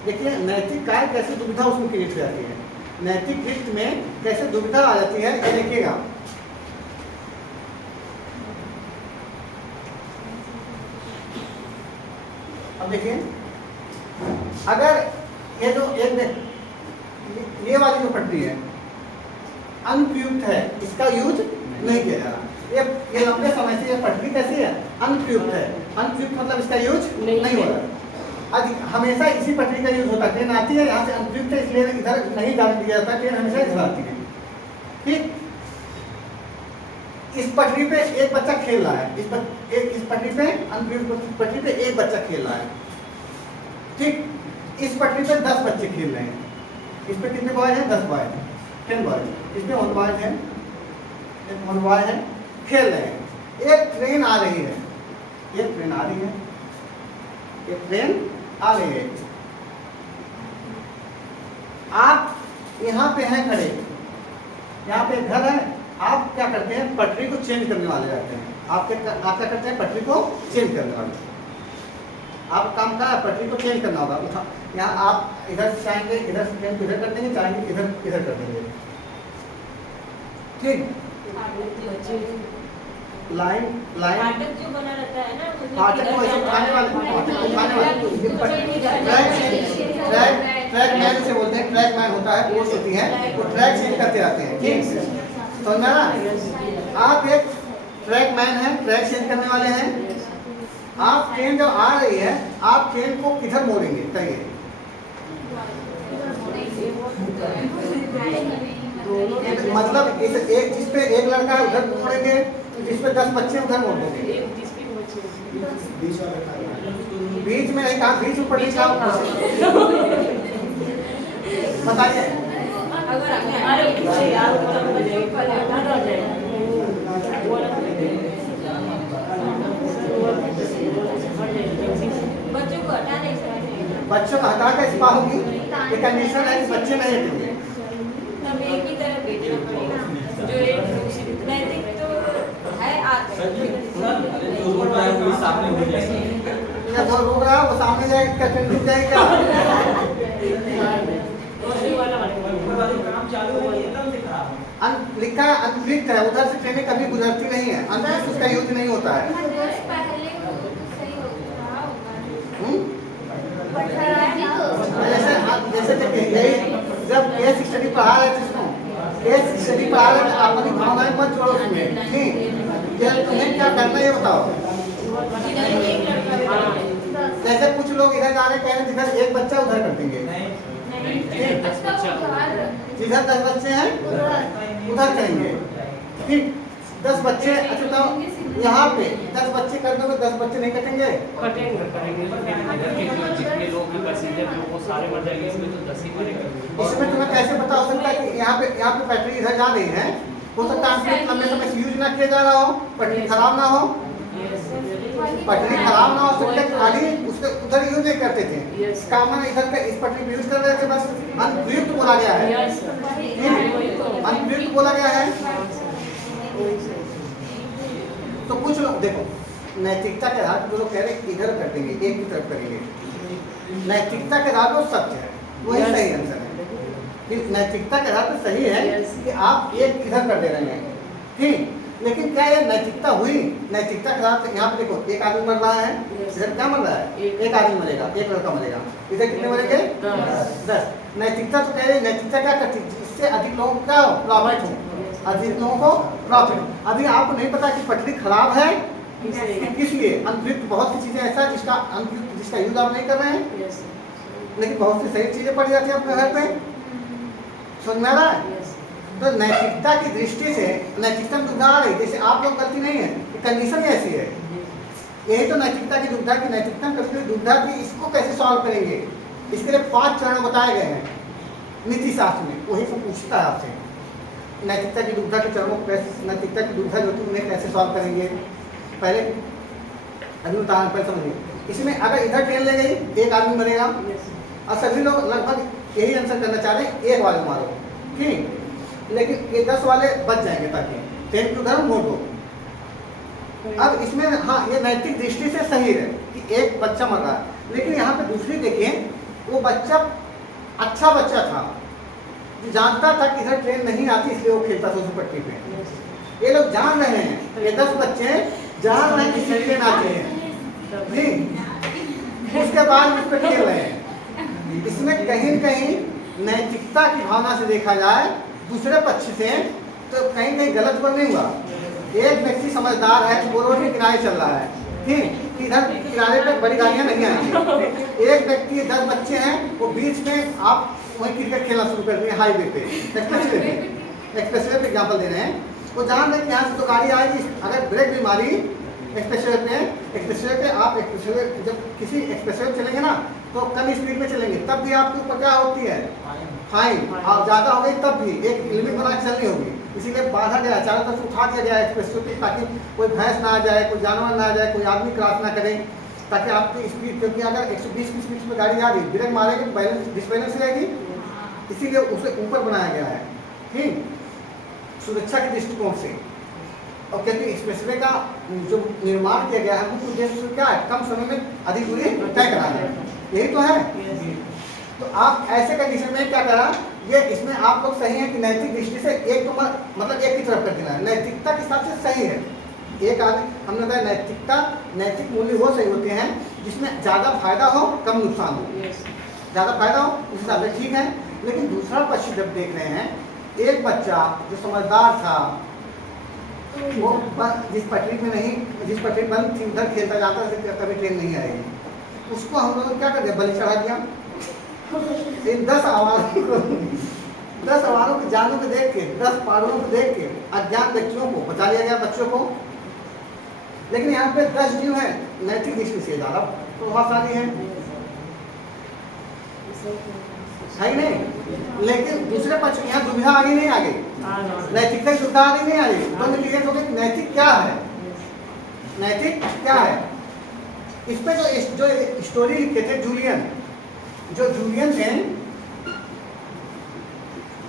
देखिए नैतिक कार्य कैसे दुविधा उसमें क्रिएट हो जाती है, नैतिक कृत्य में कैसे दुविधा आ जाती है, ये देखिएगा। अब देखिए, अगर ये जो ये वाली जो पटरी है अनुपयुक्त है, इसका यूज नहीं किया जा रहा, ये लंबे समय से ये पटरी कैसी है, अनुपयुक्त है। अनुपयुक्त मतलब इसका यूज नहीं हो रहा। हमेशा इसी पटरी का यूज होता है, ट्रेन आती है यहाँ से अनुपयुक्त है इसलिए इधर नहीं जाने दिया जाता, ट्रेन हमेशा इधर आती है। ठीक, इस पटरी पे एक बच्चा खेल रहा है, इस पटरी पे अनुपयुक्त पटरी पे एक बच्चा खेल रहा है। ठीक, इस पटरी पे 10 बच्चे खेल रहे हैं, इस पे कितने बॉयज हैं, 10 बॉयज, 10 बॉयज, इसमें 1 बॉयज है, 1 बॉय है, खेल रहे हैं। एक ट्रेन आ रही है, एक ट्रेन आ रही है, एक ट्रेन आ रही है। आप यहाँ पे हैं खड़े, यहाँ पे घर है, आप क्या करते हैं, पटरी को चेंज करने वाले जाते हैं। आप क्या करते हैं, पटरी को चेंज करने वाले, आप काम का पटरी को चेंज करना होगा। यहाँ आप इधर से चाहेंगे, इधर से ट्रेन को इधर कर देंगे, चाहेंगे इधर कर देंगे। ठीक, लाइन फाटक जो बना रहता है ना, फाटक को ऐसे उठाने वाले ट्रैक मैन से बोलते हैं, ट्रैक मैन होता है, पोस्ट होती है, वो ट्रैक चेंज करते रहते हैं। ठीक, समझा ना? आप एक ट्रैक मैन है, ट्रैक चेंज करने वाले हैं। आप ट्रेन जब आ रही है, आप ट्रेन को किधर मोड़ेंगे, कहिए? मतलब जिस पे एक लड़का है उधर मोड़ेंगे, जिस पे 10 बच्चे उधर मोड़ देंगे। बीच में नहीं कहा, बीच में पटरी का बताइए। बच्चों को हटा नहीं सकते, बच्चों को हटा के पाओगी, ये कंडीशन है कि बच्चे नहीं हटेंगे। हम एक ही तरफ देखना पड़ेगा, जो एक नैतिक तो है जो रोक रहा है वो सामने जाएगा, क्या ट्रेन रुक जाएगा? काम चालू है, एकदम से खराब लिखा है अनुपयुक्त है, उधर से ट्रेनें कभी गुजरती नहीं है, अनुपयुक्त उसका यूज नहीं होता है। जैसे जब केस स्टडी पढ़ा रहे थे, सुनो, केस स्टडी पढ़ा रहे थे, अपनी भावनाएं मत जोड़ो उसमें। ठीक, तुम्हें क्या करना है ये बताओ। जैसे कुछ लोग इधर जा रहे कह रहे जिधर एक बच्चा उधर कर देंगे, जिधर 10 बच्चे हैं उधर करेंगे। ठीक, 10 बच्चे, अच्छा तो यहाँ पे 10 बच्चे कर दोगे, 10 बच्चे नहीं कटेंगे? जितने लोग पैसेंजर लोग वो सारे मर जाएंगे, इसमें तो 10 ही मरेंगे। इसमें तुम्हें कैसे पता हो सकता है कि यहाँ पे बैटरी इधर जा रही है, हो सकता है लंबे समय से यूज ना किया जा रहा हो, पटरी खराब ना हो, पटरी खराब ना हो सकता, खाली उसके उधर यूज नहीं करते थे, काम इधर का इस पटरी यूज कर रहे थे, बस अनुपयुक्त बोला गया है, अनुपयुक्त बोला गया है। तो कुछ लोग देखो, नैतिकता के आधार पर जो लोग कह रहे हैं इधर कर देंगे, एक की तरफ करेंगे, नैतिकता के आधार पर सत्य है, वही सही आंसर है कि नैतिकता के आधार पर सही है कि आप एक इधर कर दे रहे हैं। ठीक, लेकिन क्या ये नैतिकता हुई? नैतिकता के आधार पर यहाँ पे देखो, एक आदमी मर रहा है, इधर क्या मर रहा है, एक आदमी मरेगा, एक लड़का मरेगा, इधर कितने मरेंगे, 10। नैतिकता तो कह रही, नैतिकता क्या करती है, जिससे अधिक लोगों को क्या हो, प्रॉफिट हो, अधिक लोगों को प्रॉफिट। अभी आपको नहीं पता कि पटरी खराब है किस लिए, अनुपयुक्त बहुत सी चीजें ऐसा जिसका यूज आप नहीं कर रहे हैं, लेकिन बहुत सी सही चीजें पड़ जाती है अपने घर पे, समझ में आ रहा है? तो नैतिकता की दृष्टि से नैतिकता में दुविधा आ रही, जैसे आप लोग गलती नहीं है, कंडीशन ही ऐसी है। यही तो नैतिकता की दुविधा की, नैतिकता में कभी दुविधा की, इसको कैसे सॉल्व करेंगे, इसके लिए 5 चरण बताए गए हैं नीति शास्त्र में, वही सब पूछता है आपसे। नैतिकता की दुविधा के चरणों को कैसे, नैतिकता की दुविधा जो उन्हें कैसे सॉल्व करेंगे, पहले अभी उदाहरण पर समझिए। इसमें अगर इधर ट्रेन ले गई, एक आदमी मरेगा और सभी लोग लगभग यही आंसर करना चाह रहे हैं, एक वाले मारो, ठीक। लेकिन ये 10 वाले बच जाएंगे ताकि 10 टू धर्म मोड़ दो। अब इसमें हाँ ये नैतिक दृष्टि से सही है कि एक बच्चा मर रहा है, लेकिन यहाँ पे दूसरी देखिए, वो बच्चा अच्छा बच्चा था, जो जानता था कि इधर ट्रेन नहीं आती, इसलिए वो खेलता था उस पट्टी पे। ये लोग जान रहे हैं, ये 10 बच्चे जान रहे हैं कि इसी ट्रेन आती है जी, उसके बाद इस पर खेल रहे हैं। इसमें कहीं न कहीं नैतिकता की भावना से देखा जाए दूसरे पक्ष से तो कहीं कहीं गलत पर नहीं हुआ। एक व्यक्ति समझदार है वो रोड के किनारे चल रहा है, ठीक, इधर किनारे पे बड़ी गाड़ियां नहीं आएंगी। एक व्यक्ति 10 बच्चे हैं, वो बीच में आप वहीं क्रिकेट खेलना शुरू कर दिए हाईवे पे, एक्सप्रेसवे पे एग्जाम्पल दे रहे हैं। वो जान रहे हैं कि यहाँ से तो गाड़ी आएगी, अगर ब्रेक भी मारी एक्सप्रेसवे पे आप एक्सप्रेसवे जब किसी एक्सप्रेसवे चलेंगे ना तो कम स्पीड में चलेंगे, तब भी आपके ऊपर क्या होती है, फाइन। और ज़्यादा हो गई तब भी एक लिमिट बना के चलनी होगी, इसीलिए बाधा गया, चारों तरफ उठा दिया गया एक्सप्रेसवे पे, ताकि कोई भैंस ना आ जाए, कोई जानवर ना आ जाए, कोई आदमी क्रॉस ना करे, ताकि आपकी स्पीड, क्योंकि अगर 120 की स्पीड में गाड़ी आ रही, ब्रेक मारेगी बैलेंस डिसबैलेंस रहेगी, इसीलिए उसे ऊपर बनाया गया है, ठीक, सुरक्षा के दृष्टिकोण से। और क्योंकि एक्सप्रेसवे का जो निर्माण किया गया है मुख्य उद्देश्य क्या है, कम समय में अधिक दूरी तय कराना, यही तो है। तो आप ऐसे कंडीशन में क्या करा, ये इसमें आप लोग सही है कि नैतिक दृष्टि से एक तो मतलब एक ही तरफ कर देना है, नैतिकता के हिसाब से सही है। एक आदमी हमने बताया नैतिकता, नैतिक मूल्य वो सही होते हैं जिसमें ज़्यादा फायदा हो कम नुकसान हो, ज़्यादा फायदा हो उस हिसाब से ठीक है। लेकिन दूसरा पक्ष जब देख रहे हैं, एक बच्चा जो समझदार था वो जिस पटरी में नहीं, जिस पटरी बंद थी उधर खेलता जाता था, कभी ट्रेन नहीं आएगी, उसको हम लोग क्या कर दिया, बलि चढ़ा दिया। इन 10 आवारों की जानों को देख के, 10 पागलों को देख के अज्ञान व्यक्तियों को बचा लिया गया, बच्चों को। लेकिन यहाँ पे 10 जीव हैं, नैतिक दृष्टि से ज़्यादा प्रभावशाली है नहीं। लेकिन दूसरे पक्ष यहाँ दुविधा आगे नहीं आ गई, नैतिकता की दुविधा आगे नहीं आ गई, तो क्लियर हो गई नैतिक क्या है, नैतिक क्या है। इस पे जो स्टोरी लिखे थे जूलियन, जो जूलियन थे,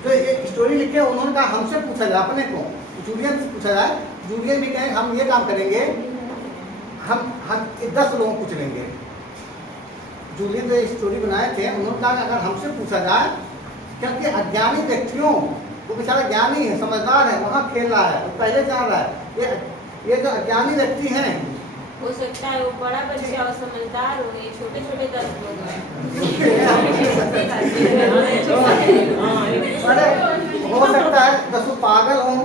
जो ये स्टोरी लिखे उन्होंने कहा हमसे पूछा जाए, अपने को जूलियन से पूछा जाए, जूलियन भी कहें हम ये काम करेंगे, हम 10 लोगों को पूछ लेंगे। जूलियन जो स्टोरी बनाए थे उन्होंने कहा अगर हमसे पूछा जाए, क्योंकि अज्ञानी व्यक्तियों, वो बेचारा ज्ञानी है, समझदार है, वहाँ खेल रहा है, वो पहले जा रहा है, ये जो अज्ञानी व्यक्ति हैं, हो सकता है वो बड़ा बच्चा और समझदार हो, ये छोटे छोटे 10 लोग हैं। अरे हो सकता है 10 पागल हों,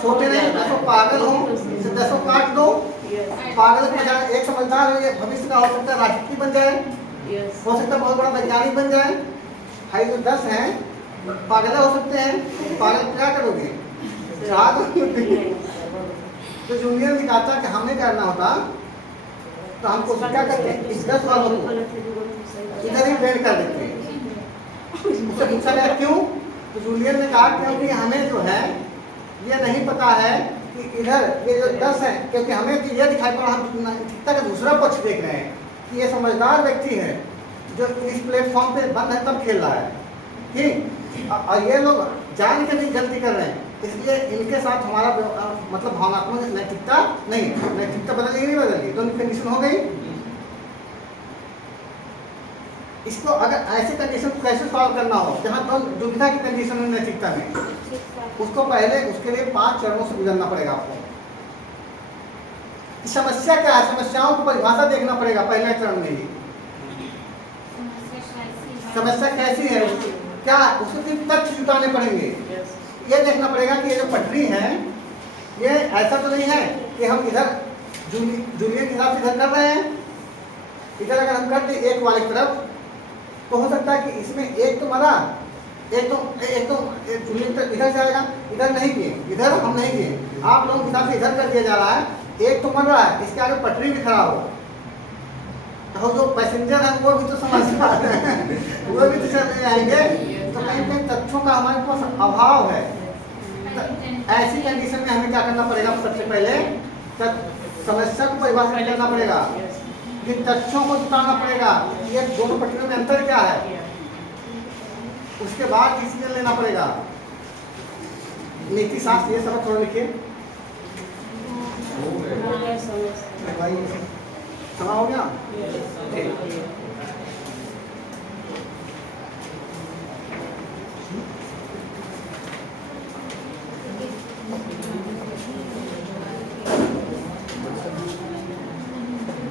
छोटे नहीं 10 पागल हों, 10 काट दो, पागल के बजाय एक समझदार हो, ये भविष्य का हो सकता है राष्ट्रपति बन जाए, हो सकता है बहुत बड़ा वैज्ञानिक बन जाए। हाई जो 10 हैं पागल हो सकते हैं, पागल क्या करोगे, तो जूनियर ने कहा था कि हमें करना होता तो हमको क्या करते हैं, इस 10 वालों को इधर ही ट्रेन कर देते हैं। उससे पूछा गया क्यों, तो जूनियर ने कहा क्योंकि हमें जो है ये नहीं पता है कि इधर ये जो 10 हैं, क्योंकि हमें तो ये दिखाई पड़ा, हम नैतिकता का दूसरा पक्ष देख रहे हैं कि ये समझदार व्यक्ति है जो इस प्लेटफॉर्म पे बंद है तब खेल रहा है, ठीक, और ये लोग जान के नहीं गलती कर रहे हैं, इसलिए इनके साथ हमारा मतलब भावनात्मक नैतिकता नहीं, नैतिकता बदली नहीं बदली, तो कंडीशन हो गई। इसको अगर ऐसे कंडीशन को कैसे सॉल्व करना हो जहाँ तो दुविधा की कंडीशन है नैतिकता में, उसको पहले उसके लिए 5 चरणों से गुजरना पड़ेगा आपको। समस्या क्या है, समस्याओं की परिभाषा देखना पड़ेगा पहले चरण में ही, समस्या कैसी है, क्या उसके फिर तथ्य जुटाने पड़ेंगे। ये देखना पड़ेगा कि ये जो पटरी है ये ऐसा तो नहीं है कि हम इधर जूलियन के हिसाब से इधर कर रहे हैं, इधर अगर हम कर दें एक वाले की तरफ तो हो सकता है कि इसमें एक तो मरा, एक तो जूलियन इधर से आएगा, इधर नहीं किए, इधर हम नहीं किए, आप लोगों के हिसाब से इधर कर दिया जा रहा है, एक तो मर रहा है, इसके आगे पटरी भी खड़ा हो, तो जो पैसेंजर है वो भी तो समझदार है, वो भी तो चलने आएंगे, तो कहीं कहीं तथ्यों का हमारे पास अभाव है। तो ऐसी कंडीशन में हमें क्या करना पड़ेगा, सबसे पहले समस्या को परिभाषित करना पड़ेगा, फिर तथ्यों को जुटाना पड़ेगा, ये दोनों पटरियों में अंतर क्या है, उसके बाद डिसीजन लेना पड़ेगा। नीति शास्त्र ये सबक थोड़ा लिखिए भाई। समझ हो गया? ठीक।